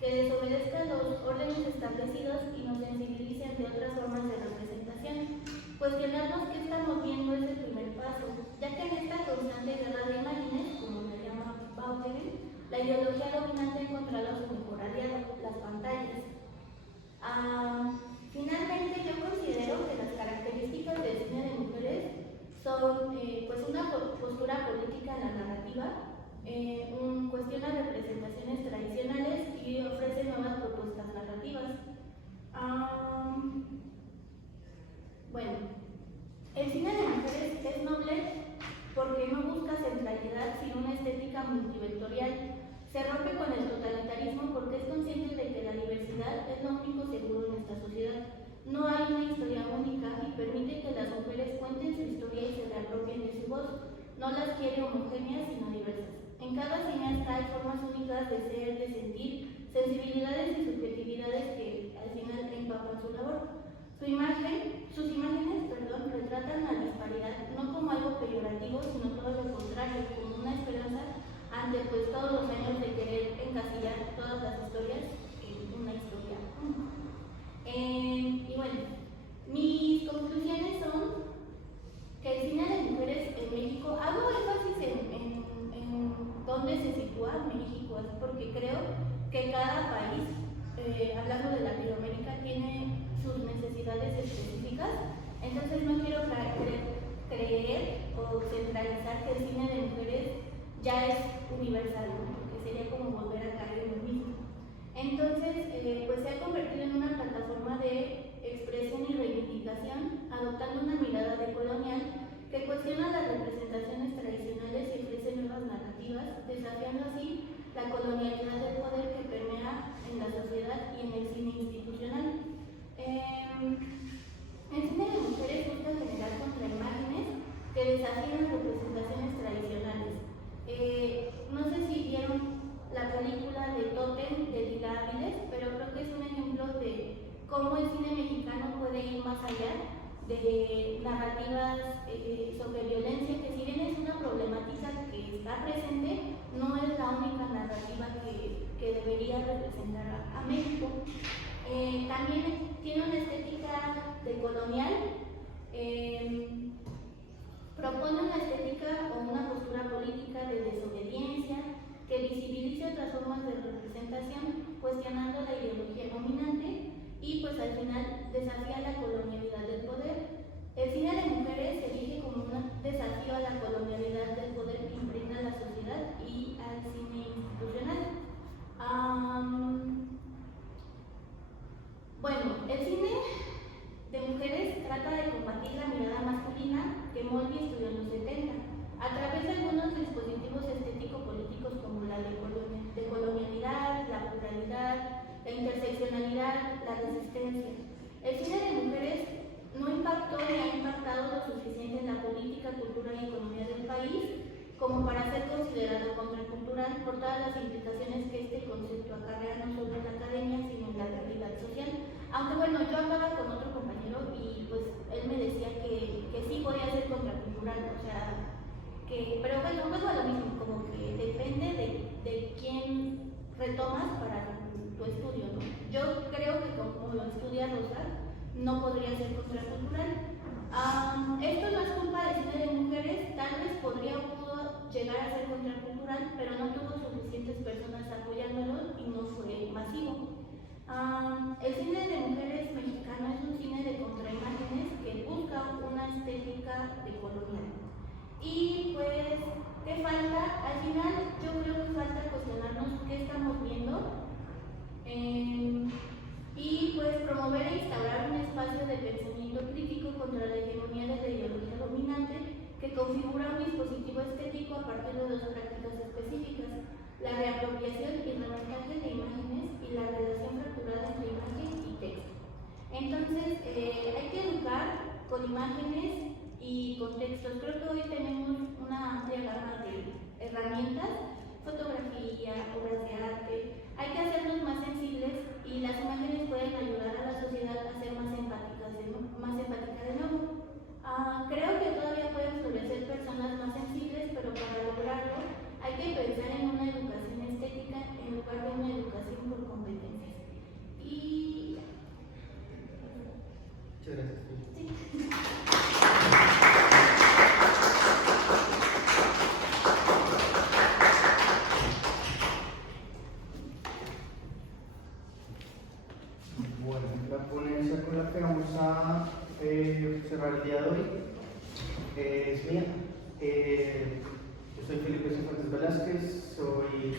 que desobedezca los órdenes establecidos y nos sensibilice ante otras formas de representación. Cuestionarnos qué estamos viendo es el primer paso, ya que en esta constante guerra de imágenes, como la llama Bauhaber, la ideología dominante ha encontrado su mejor aliado, las pantallas. Finalmente, yo considero que las características del cine de mujeres son pues una postura política en la narrativa, cuestiona representaciones tradicionales y ofrece nuevas propuestas narrativas. Bueno, el cine de mujeres es noble porque no busca centralidad sino una estética multivectorial. Se rompe con el totalitarismo porque es consciente de que la diversidad es lo único seguro en esta sociedad. No hay una historia única y permite que las mujeres cuenten su historia y se reapropien de su voz. No las quiere homogéneas sino diversas. En cada cineasta hay formas únicas de ser, de sentir, sensibilidades y subjetividades que al final empapan su labor. Sus imágenes retratan la disparidad no como algo peyorativo, sino todo lo contrario, como una esperanza ante pues todos los años de querer encasillar todas las historias en una historia. Y bueno, mis conclusiones son que el cine de mujeres en México, hago énfasis en dónde se sitúa México, porque creo que cada país, hablando de Latinoamérica, tiene sus necesidades específicas, entonces no quiero creer o centralizar que el cine de mujeres ya es universal, ¿no? Porque sería como volver a caer en lo mismo. Entonces, pues se ha convertido en una plataforma de expresión y reivindicación, adoptando una mirada decolonial que cuestiona las representaciones tradicionales y ofrece nuevas narrativas, desafiando así la colonialidad del poder que permea en la sociedad y en el cine institucional. El cine de mujeres busca generar contraimágenes que desafían las representaciones tradicionales. No sé si vieron la película de Totem de Lila Áviles, pero creo que es un ejemplo de cómo el cine mexicano puede ir más allá de narrativas sobre violencia, que si bien es una problemática que está presente, no es la única narrativa que debería representar a México. También tiene una estética decolonial, propone una estética o una postura política de desobediencia que visibilice otras formas de representación, cuestionando la ideología dominante y pues al final desafía la colonialidad del poder. El cine de mujeres se erige como un desafío a la colonialidad del poder que impregna a la sociedad y al cine institucional. Bueno, el cine de mujeres trata de combatir la mirada masculina que Molby estudió en los 70, a través de algunos dispositivos estético-políticos como la decolonialidad, la pluralidad, la interseccionalidad, la resistencia. El cine de mujeres no impactó ni ha impactado lo suficiente en la política, cultura y economía del país como para ser considerado contracultural por todas las implicaciones que este concepto acarrea no solo en la academia, sino en la realidad social. Aunque bueno, yo hablaba con otro compañero y pues él me decía que sí podía ser contracultural, o sea, pero bueno, no es lo mismo, como que depende de quién retomas para tu estudio, ¿no? Yo creo que como lo estudia Rosa, no podría ser contracultural. Esto no es culpa del cine de mujeres, tal vez podría o pudo llegar a ser contracultural, pero no tuvo suficientes personas apoyándolo y no fue masivo. El cine de mujeres mexicano es un cine de contraimágenes que busca una estética decolonial. Y pues, ¿qué falta? Al final yo creo que falta cuestionarnos qué estamos viendo. Y pues promover e instaurar un espacio de pensamiento crítico contra la hegemonía de la ideología dominante que configura un dispositivo estético a partir de dos prácticas específicas: la reapropiación y remontaje de imágenes y la relación fracturada entre imagen y texto. Entonces, hay que educar con imágenes y contextos. Creo que hoy tenemos una amplia gama de herramientas, fotografía, obras de arte. Hay que hacernos más sensibles y las imágenes pueden ayudar a la sociedad a ser más empática de nuevo. Creo que todavía pueden florecer personas más sensibles, pero para lograrlo hay que pensar en una educación estética en lugar de una educación por competencias. Y muchas gracias. sí. Bueno, la ponencia con la que vamos a cerrar el día de hoy es mía. Yo soy Felipe Cifuentes Velázquez, soy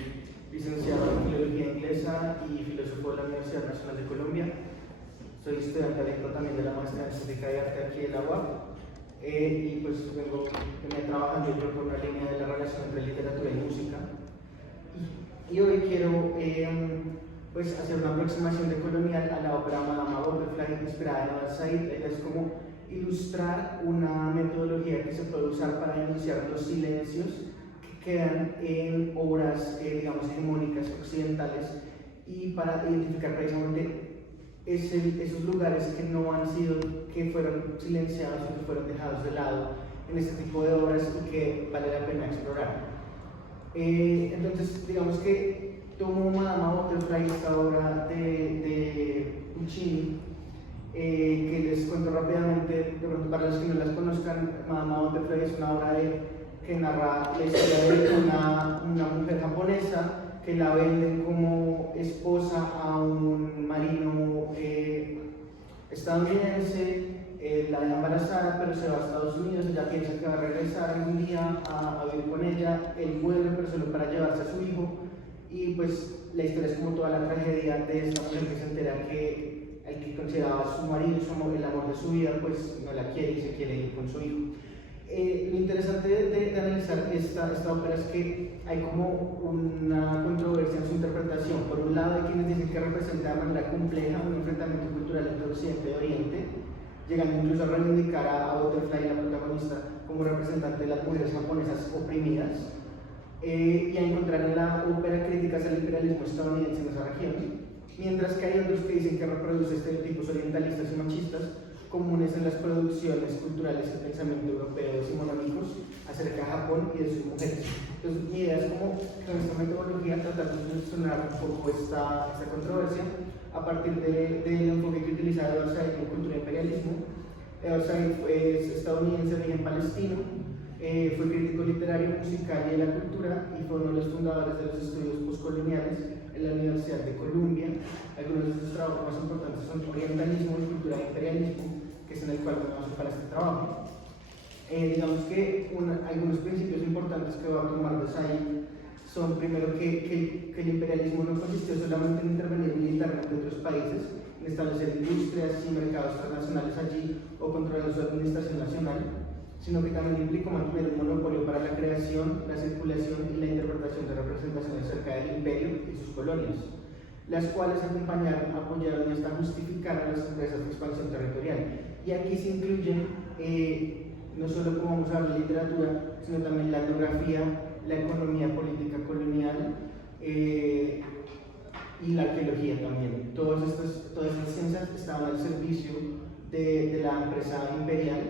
licenciado en Filología Inglesa y filósofo de la Universidad Nacional de Colombia. Soy estudiante adjunto también de la maestría en Estética de Arte aquí en la UAP. Y pues vengo trabajando yo por una línea de la relación entre literatura y música. Y hoy quiero pues hacer una aproximación decolonial a la obra Madama Butterfly inspirada en Adal Said. La idea es como ilustrar una metodología que se puede usar para denunciar los silencios que quedan en obras, digamos, hegemónicas occidentales y para identificar precisamente esos lugares que no han sido, que fueron silenciados o que fueron dejados de lado en este tipo de obras y que vale la pena explorar. Entonces, digamos que tomo Madama Butterfly, esta obra de Puccini, que les cuento rápidamente, de pronto para los que no las conozcan. Madama Butterfly es una obra que narra la historia de una mujer japonesa que la venden como esposa a un marino estadounidense. La deja embarazada, pero se va a Estados Unidos. Ella piensa que va a regresar algún día a vivir con ella. Él vuelve, pero solo para llevarse a su hijo. Y pues la historia es como toda la tragedia de esta mujer que se entera que el que consideraba su marido, el amor de su vida, pues no la quiere y se quiere ir con su hijo. Lo interesante de analizar esta ópera es que hay como una controversia en su interpretación. Por un lado hay quienes dicen que representa de manera compleja un enfrentamiento cultural entre Occidente y Oriente, llegando incluso a reivindicar a Butterfly, la protagonista, como representante de las mujeres japonesas oprimidas, y a encontrar en la ópera críticas al imperialismo estadounidense en esa región, mientras que hay otros que dicen que reproduce estereotipos orientalistas y machistas comunes en las producciones culturales y pensamiento europeo decimonónicos acerca de Japón y de sus mujeres. Entonces, mi idea es como con esta metodología tratar de solucionar un poco esta controversia a partir del enfoque que utiliza Edward Said en cultura e imperialismo. Edward Said es estadounidense de origen palestino, fue crítico literario, musical y de la cultura y fue uno de los fundadores de los estudios postcoloniales en la Universidad de Columbia. Algunos de sus trabajos más importantes son Orientalismo y Cultura e Imperialismo, que es en el cual me vamos a hacer para este trabajo. Digamos que algunos principios importantes que voy a tomar de Said son, primero, que el imperialismo no consistió solamente en intervenir militarmente en otros países, en establecer industrias y mercados transnacionales allí o controlar su administración nacional, sino que también implicó mantener un monopolio para la creación, la circulación y la interpretación de representaciones acerca del imperio y sus colonias, las cuales acompañaron, apoyaron y hasta justificaron las empresas de expansión territorial. Y aquí se incluyen no solo como vamos a hablar de literatura, sino también la etnografía, la economía política colonial y la arqueología también. Todas estas ciencias estaban al servicio de la empresa imperial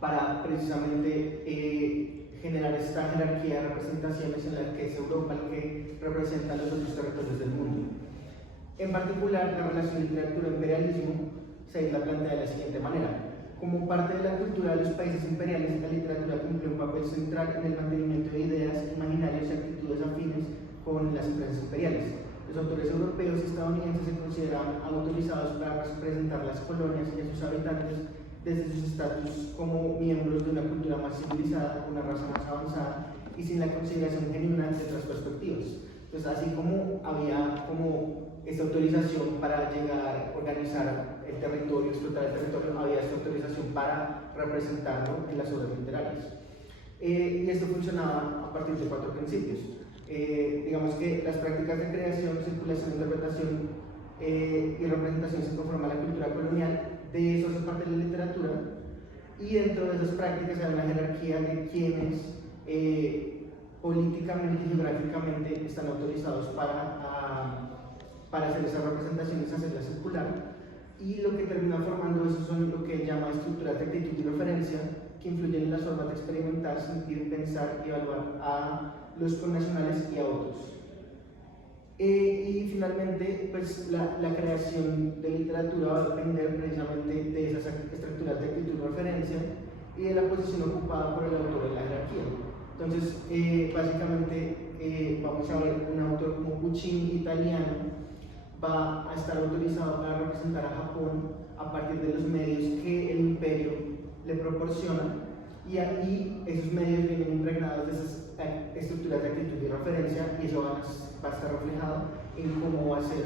para precisamente generar esta jerarquía de representaciones en la que es Europa el que representa los otros territorios del mundo. En particular, la relación literatura-imperialismo se la plantea de la siguiente manera. Como parte de la cultura de los países imperiales, la literatura cumple un papel central en el mantenimiento de ideas, imaginarios y actitudes afines con las empresas imperiales. Los autores europeos y estadounidenses se consideran autorizados para representar las colonias y a sus habitantes desde sus estatus como miembros de una cultura más civilizada, una raza más avanzada y sin la consideración genuina de otras perspectivas. Entonces, así como había esta autorización para llegar a organizar el territorio, explotar el territorio, había esta autorización para representarlo en las obras literarias. Y esto funcionaba a partir de 4 principios. Digamos que las prácticas de creación, circulación, interpretación y representación se conforman a la cultura colonial. De eso hace parte de la literatura, y dentro de esas prácticas hay una jerarquía de quienes políticamente y geográficamente están autorizados para hacer esas representaciones, hacerlas circular, y lo que termina formando eso son lo que él llama estructuras de actitud y referencia, que influyen en las formas de experimentar, sentir, pensar y evaluar a los connacionales y a otros. Y finalmente, pues la creación de literatura va a depender precisamente de esas estructuras de actitud y referencia y de la posición ocupada por el autor en la jerarquía. Entonces, básicamente, vamos a ver un autor como Puccini, italiano, va a estar autorizado para representar a Japón a partir de los medios que el imperio le proporciona, y ahí esos medios vienen impregnados de esas estructuras de actitud y referencia, y eso va a estar reflejado en cómo va a ser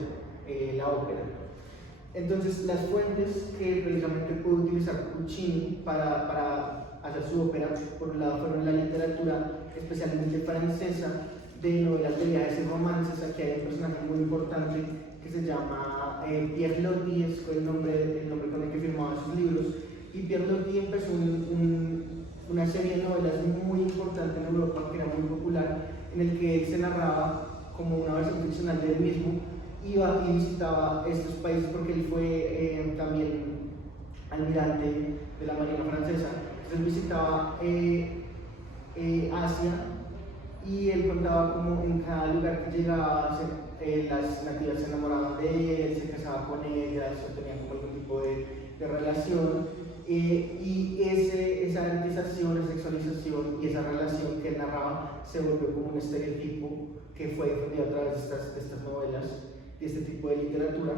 la ópera. Entonces, las fuentes que precisamente pudo utilizar Puccini para hacer su ópera, por un lado, fueron la literatura, especialmente francesa, de novelas de viajes y romances. Aquí hay un personaje muy importante que se llama Pierre Loti, es el nombre con el que firmaba sus libros, y Pierre Loti empezó una serie de novelas muy importante en Europa, que era muy popular, en el que él se narraba como una versión ficcional de él mismo, iba y visitaba estos países porque él fue también almirante de la Marina Francesa. Entonces visitaba Asia, y él contaba como en cada lugar que llegaba las nativas se enamoraban de él, se casaba con ellas, o tenían como algún tipo de relación. Y esa erotización, esa sexualización y esa relación que él narraba se volvió como un estereotipo que fue difundido a través de estas novelas, de este tipo de literatura.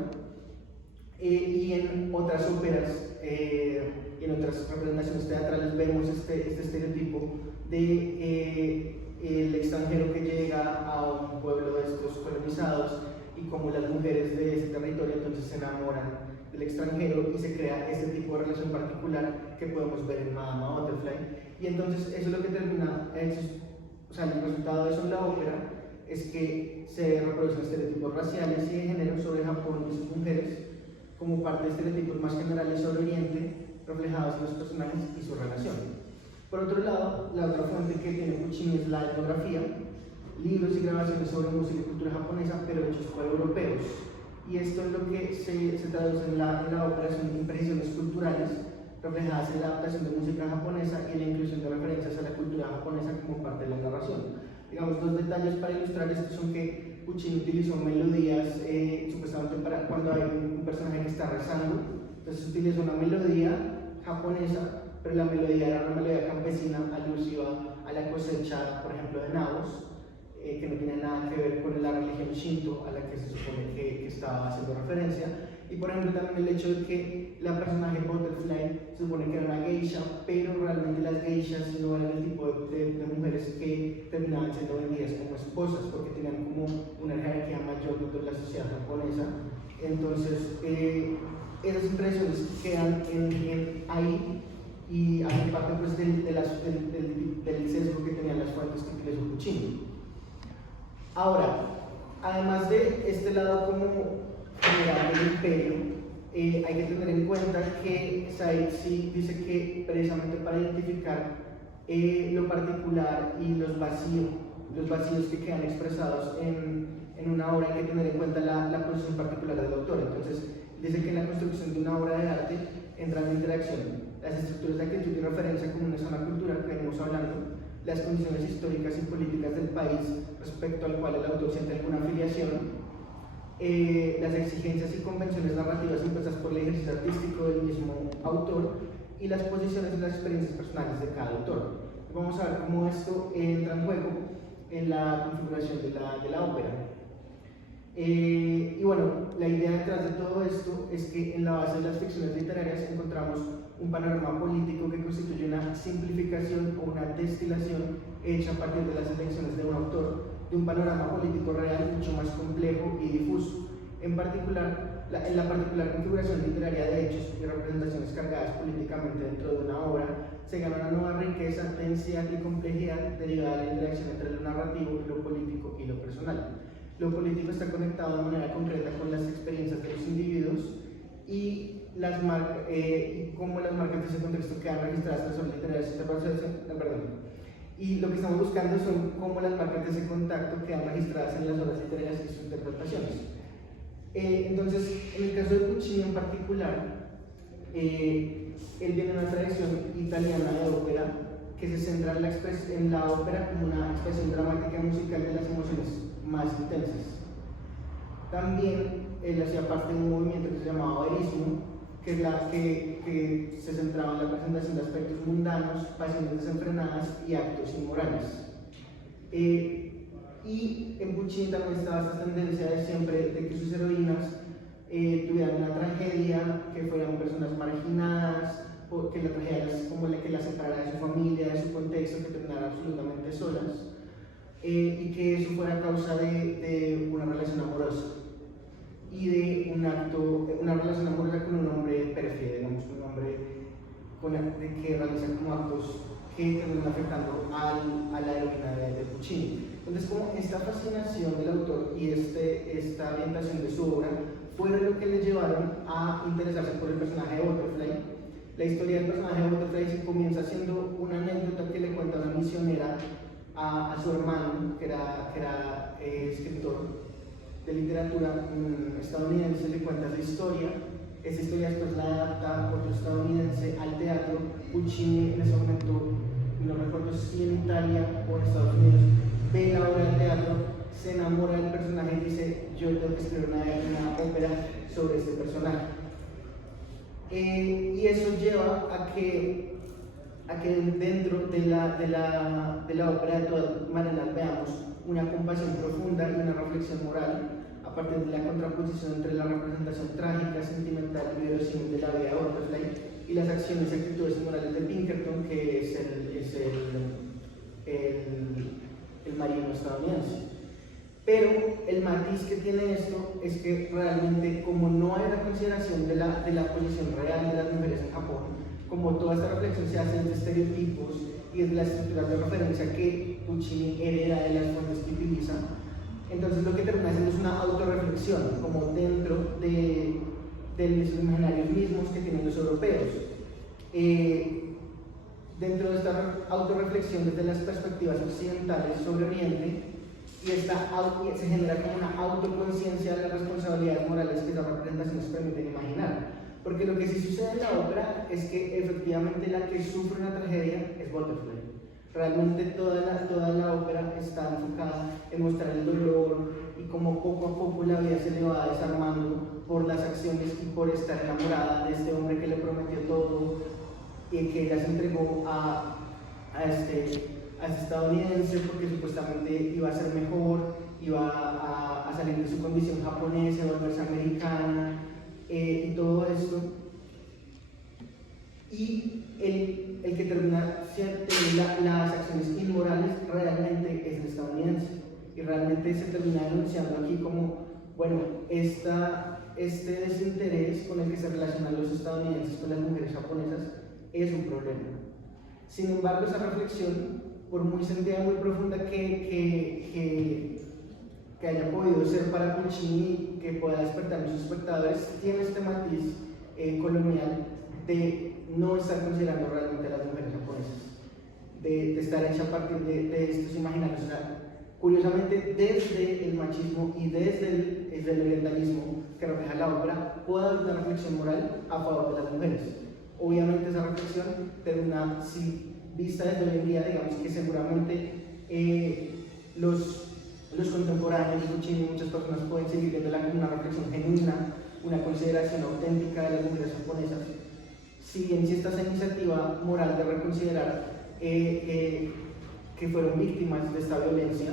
Y en otras óperas, en otras representaciones teatrales, vemos este estereotipo de el extranjero que llega a un pueblo de estos colonizados, y como las mujeres de ese territorio entonces se enamoran del extranjero y se crea este tipo de relación particular que podemos ver en Madama Butterfly. Y entonces eso es lo que termina, o sea, el resultado de eso en la ópera es que se reproducen estereotipos raciales y de género sobre Japón y sus mujeres, como parte de estereotipos más generales sobre Oriente, reflejados en los personajes y su relación. Por otro lado, la otra fuente que tiene Puccini es la etnografía, libros y grabaciones sobre música y cultura japonesa, pero hechos por europeos. Y esto es lo que se traduce en la ópera, son impresiones culturales reflejadas en la adaptación de música japonesa y en la inclusión de referencias a la cultura japonesa como parte de la narración. Digamos, dos detalles para ilustrar esto son que Puccini utilizó melodías supuestamente para cuando hay un personaje que está rezando, entonces utiliza una melodía japonesa, pero la melodía era una melodía campesina alusiva a la cosecha, por ejemplo, de nabos, que no tiene nada que ver con la religión Shinto a la que se supone que estaba haciendo referencia. Y por ejemplo también el hecho de que la personaje Butterfly se supone que era una geisha, pero realmente las geishas no eran el tipo de mujeres que terminaban siendo vendidas como esposas, porque tenían como una jerarquía mayor dentro de la sociedad japonesa. Entonces esas impresiones quedan ahí y hacen parte pues, del sesgo que tenían las fuentes que utilizó Puccini. Ahora, además de este lado como general del imperio, hay que tener en cuenta que Said sí dice que precisamente para identificar lo particular y los vacíos que quedan expresados en una obra, hay que tener en cuenta la posición particular del autor. Entonces, dice que en la construcción de una obra de arte entran en interacción las estructuras de actitud y referencia comunes a una cultura que venimos hablando, las condiciones históricas y políticas del país respecto al cual el autor siente alguna afiliación, las exigencias y convenciones narrativas impuestas por el ejercicio artístico del mismo autor y las posiciones y las experiencias personales de cada autor. Vamos a ver cómo esto entra en juego en la configuración de la ópera. Y bueno, la idea detrás de todo esto es que en la base de las ficciones literarias encontramos un panorama político que constituye una simplificación o una destilación hecha a partir de las elecciones de un autor, de un panorama político real mucho más complejo y difuso. En particular, en la particular configuración literaria de hechos y representaciones cargadas políticamente dentro de una obra, se gana una nueva riqueza, densidad y complejidad derivada de la interacción entre lo narrativo, lo político y lo personal. Lo político está conectado de manera concreta con las experiencias de los individuos y cómo las marcas de ese contexto quedan registradas en las obras literarias. Y lo que estamos buscando son cómo las marcas de ese contacto quedan registradas en las obras literarias y sus interpretaciones. Entonces, en el caso de Puccini en particular, él viene de una tradición italiana de ópera que se centra en la ópera como una expresión dramática y musical de las emociones más intensas. También él hacía parte de un movimiento que se llamaba verismo, que se centraba en la presentación de aspectos mundanos, pasiones desenfrenadas y actos inmorales. Y en Puccini también estaba esta tendencia de siempre de que sus heroínas tuvieran una tragedia, que fueran personas marginadas, que la tragedia es como la que las separara de su familia, de su contexto, que terminaran absolutamente solas, y que eso fuera causa de una relación amorosa y de una relación amorosa con un hombre pérfido, digamos, un hombre que realiza como actos que terminan afectando a la heroína de Puccini. Entonces, como esta fascinación del autor y esta orientación de su obra fueron lo que le llevaron a interesarse por el personaje de Butterfly. La historia del personaje de Butterfly comienza siendo una anécdota que le cuenta una misionera a su hermano, que era escritor de literatura estadounidense, le cuenta la historia. Esa historia después la adapta otro estadounidense al teatro. Puccini en ese momento, no recuerdo si en Italia o en Estados Unidos, ve la obra del teatro, se enamora del personaje y dice: yo tengo que escribir una ópera sobre este personaje. Y eso lleva a que dentro de la ópera de todas maneras veamos una compasión profunda y una reflexión moral a partir de la contraposición entre la representación trágica, sentimental y verosímil de la vida de Butterfly y las acciones y actitudes morales de Pinkerton, que es el marino estadounidense. Pero el matiz que tiene esto es que realmente, como no hay una consideración de la posición real de las mujeres en Japón, como toda esta reflexión se hace desde estereotipos y desde las estructuras de referencia que Puccini hereda de las fuentes que utiliza, entonces lo que termina haciendo es una autorreflexión, como dentro de de los imaginarios mismos que tienen los europeos. Dentro de esta autorreflexión desde las perspectivas occidentales sobre Oriente, se genera como una autoconciencia de las responsabilidades morales que esas representaciones permiten imaginar. Porque lo que sí sucede en la ópera es que efectivamente la que sufre una tragedia es Butterfly. Realmente toda la ópera está enfocada en mostrar el dolor y cómo poco a poco la vida se le va desarmando por las acciones y por estar enamorada de este hombre que le prometió todo y que ella se entregó a este estadounidense porque supuestamente iba a ser mejor, iba a salir de su condición japonesa, volverse americana y todo esto. Y el que termina teniendo las acciones inmorales realmente es el estadounidense. Y realmente se termina denunciando aquí como, bueno, este desinterés con el que se relacionan los estadounidenses con las mujeres japonesas es un problema. Sin embargo, esa reflexión, por muy sentida y muy profunda que haya podido ser para Puccini, que pueda despertar a sus espectadores, tiene este matiz colonial de no estar considerando realmente a las mujeres japonesas, de estar hecha a partir de estos imaginarios. O sea, curiosamente, desde el machismo y desde el orientalismo que refleja la ópera, puede haber una reflexión moral a favor de las mujeres. Obviamente esa reflexión termina, si vista desde hoy en día, digamos que seguramente los contemporáneos de Puccini, muchas personas pueden seguir viéndola como una reflexión genuina, una consideración auténtica de las mujeres japonesas. Si bien si esta iniciativa moral de reconsiderar que fueron víctimas de esta violencia,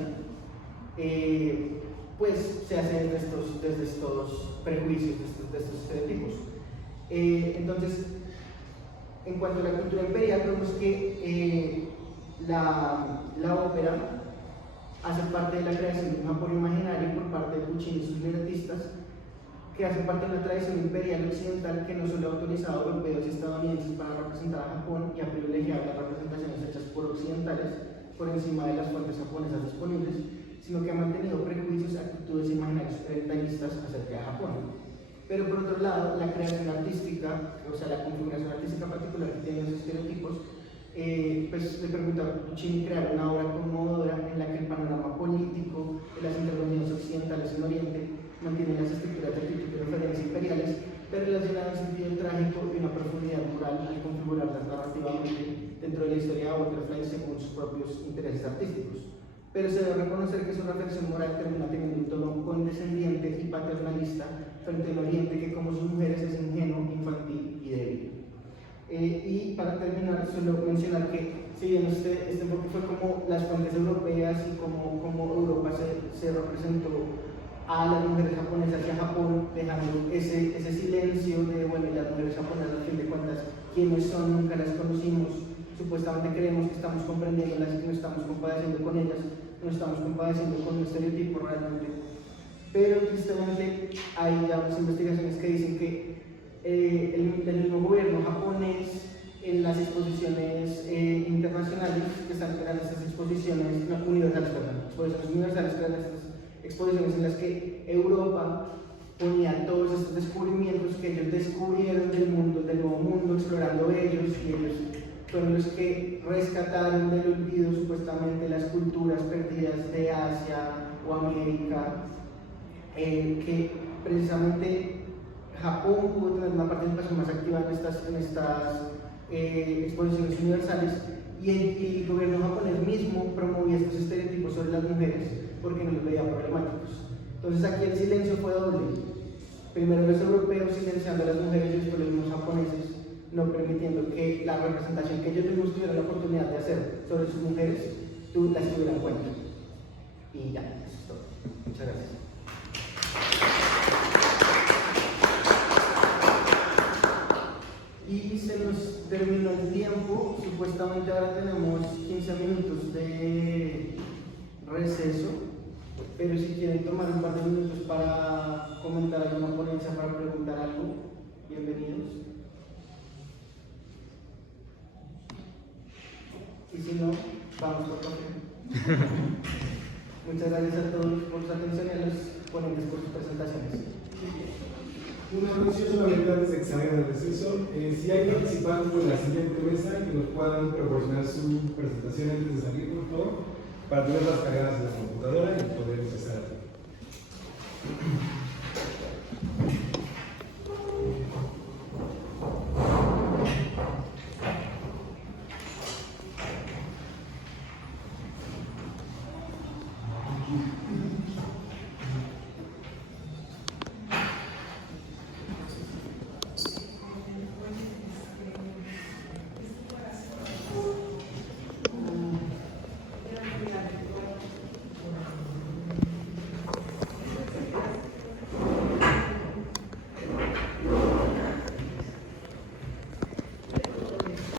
pues se hace desde estos prejuicios, desde estos estereotipos. Entonces, en cuanto a la cultura imperial, vemos que la ópera hace parte de la creación de un Japón imaginario por parte de Puccini y sus libretistas, que hace parte de una tradición imperial occidental que no solo ha autorizado a europeos y estadounidenses para representar a Japón y a privilegiar las representaciones hechas por occidentales por encima de las fuentes japonesas disponibles, sino que ha mantenido prejuicios, actitudes e imaginarios orientalistas acerca de Japón. Pero por otro lado, la creación artística, o sea, la configuración artística particular que tienen esos estereotipos, pues le permitió a Puccini crear una obra conmovedora en la que el panorama político de las intervenciones occidentales en Oriente mantiene las estructuras de actitud de referencia imperiales, pero relacionadas en un sentido trágico y una profundidad moral al configurarlas narrativamente dentro de la historia de Butterfly según sus propios intereses artísticos. Pero se debe reconocer que su reflexión moral termina teniendo un tono condescendiente y paternalista frente al Oriente, que como sus mujeres es ingenuo, infantil y débil. Y para terminar, solo mencionar que si bien este enfoque fue como las fuentes europeas y como Europa se representó a las mujeres japonesas y a Japón, dejando ese silencio de, bueno, y las mujeres japonesas, al fin de cuentas, ¿quiénes son? Nunca las conocimos, supuestamente creemos que estamos comprendiéndolas y que no estamos compadeciendo con ellas, no estamos compadeciendo con un estereotipo realmente. Pero tristemente hay ya unas investigaciones que dicen que el mismo gobierno japonés en las exposiciones internacionales, que están creando estas exposiciones universales, exposiciones en las que Europa ponía todos estos descubrimientos que ellos descubrieron del mundo, del nuevo mundo, explorando ellos, y ellos fueron los que rescataron del olvido supuestamente las culturas perdidas de Asia o América, que precisamente Japón pudo tener una participación más activa en estas exposiciones universales, y el gobierno japonés mismo promovía estos estereotipos sobre las mujeres porque no los veía problemáticos. Entonces aquí el silencio fue doble. Primero los europeos silenciando a las mujeres y después los mismos japoneses no permitiendo que la representación que ellos mismos tuvieran la oportunidad de hacer sobre sus mujeres las tuvieran en cuenta. Y ya, eso es todo. Muchas gracias. Y se nos terminó el tiempo, supuestamente ahora tenemos 15 minutos de receso, pero si quieren tomar un par de minutos para comentar alguna ponencia, para preguntar algo, bienvenidos. Y si no, vamos por café. Muchas gracias a todos por su atención y a los ponentes por sus presentaciones. Un anuncio solamente antes de que salgan al receso. Si hay participantes de la siguiente mesa que nos puedan proporcionar su presentación antes de salir, por favor, para tenerlas cargadas en la computadora y poder empezar.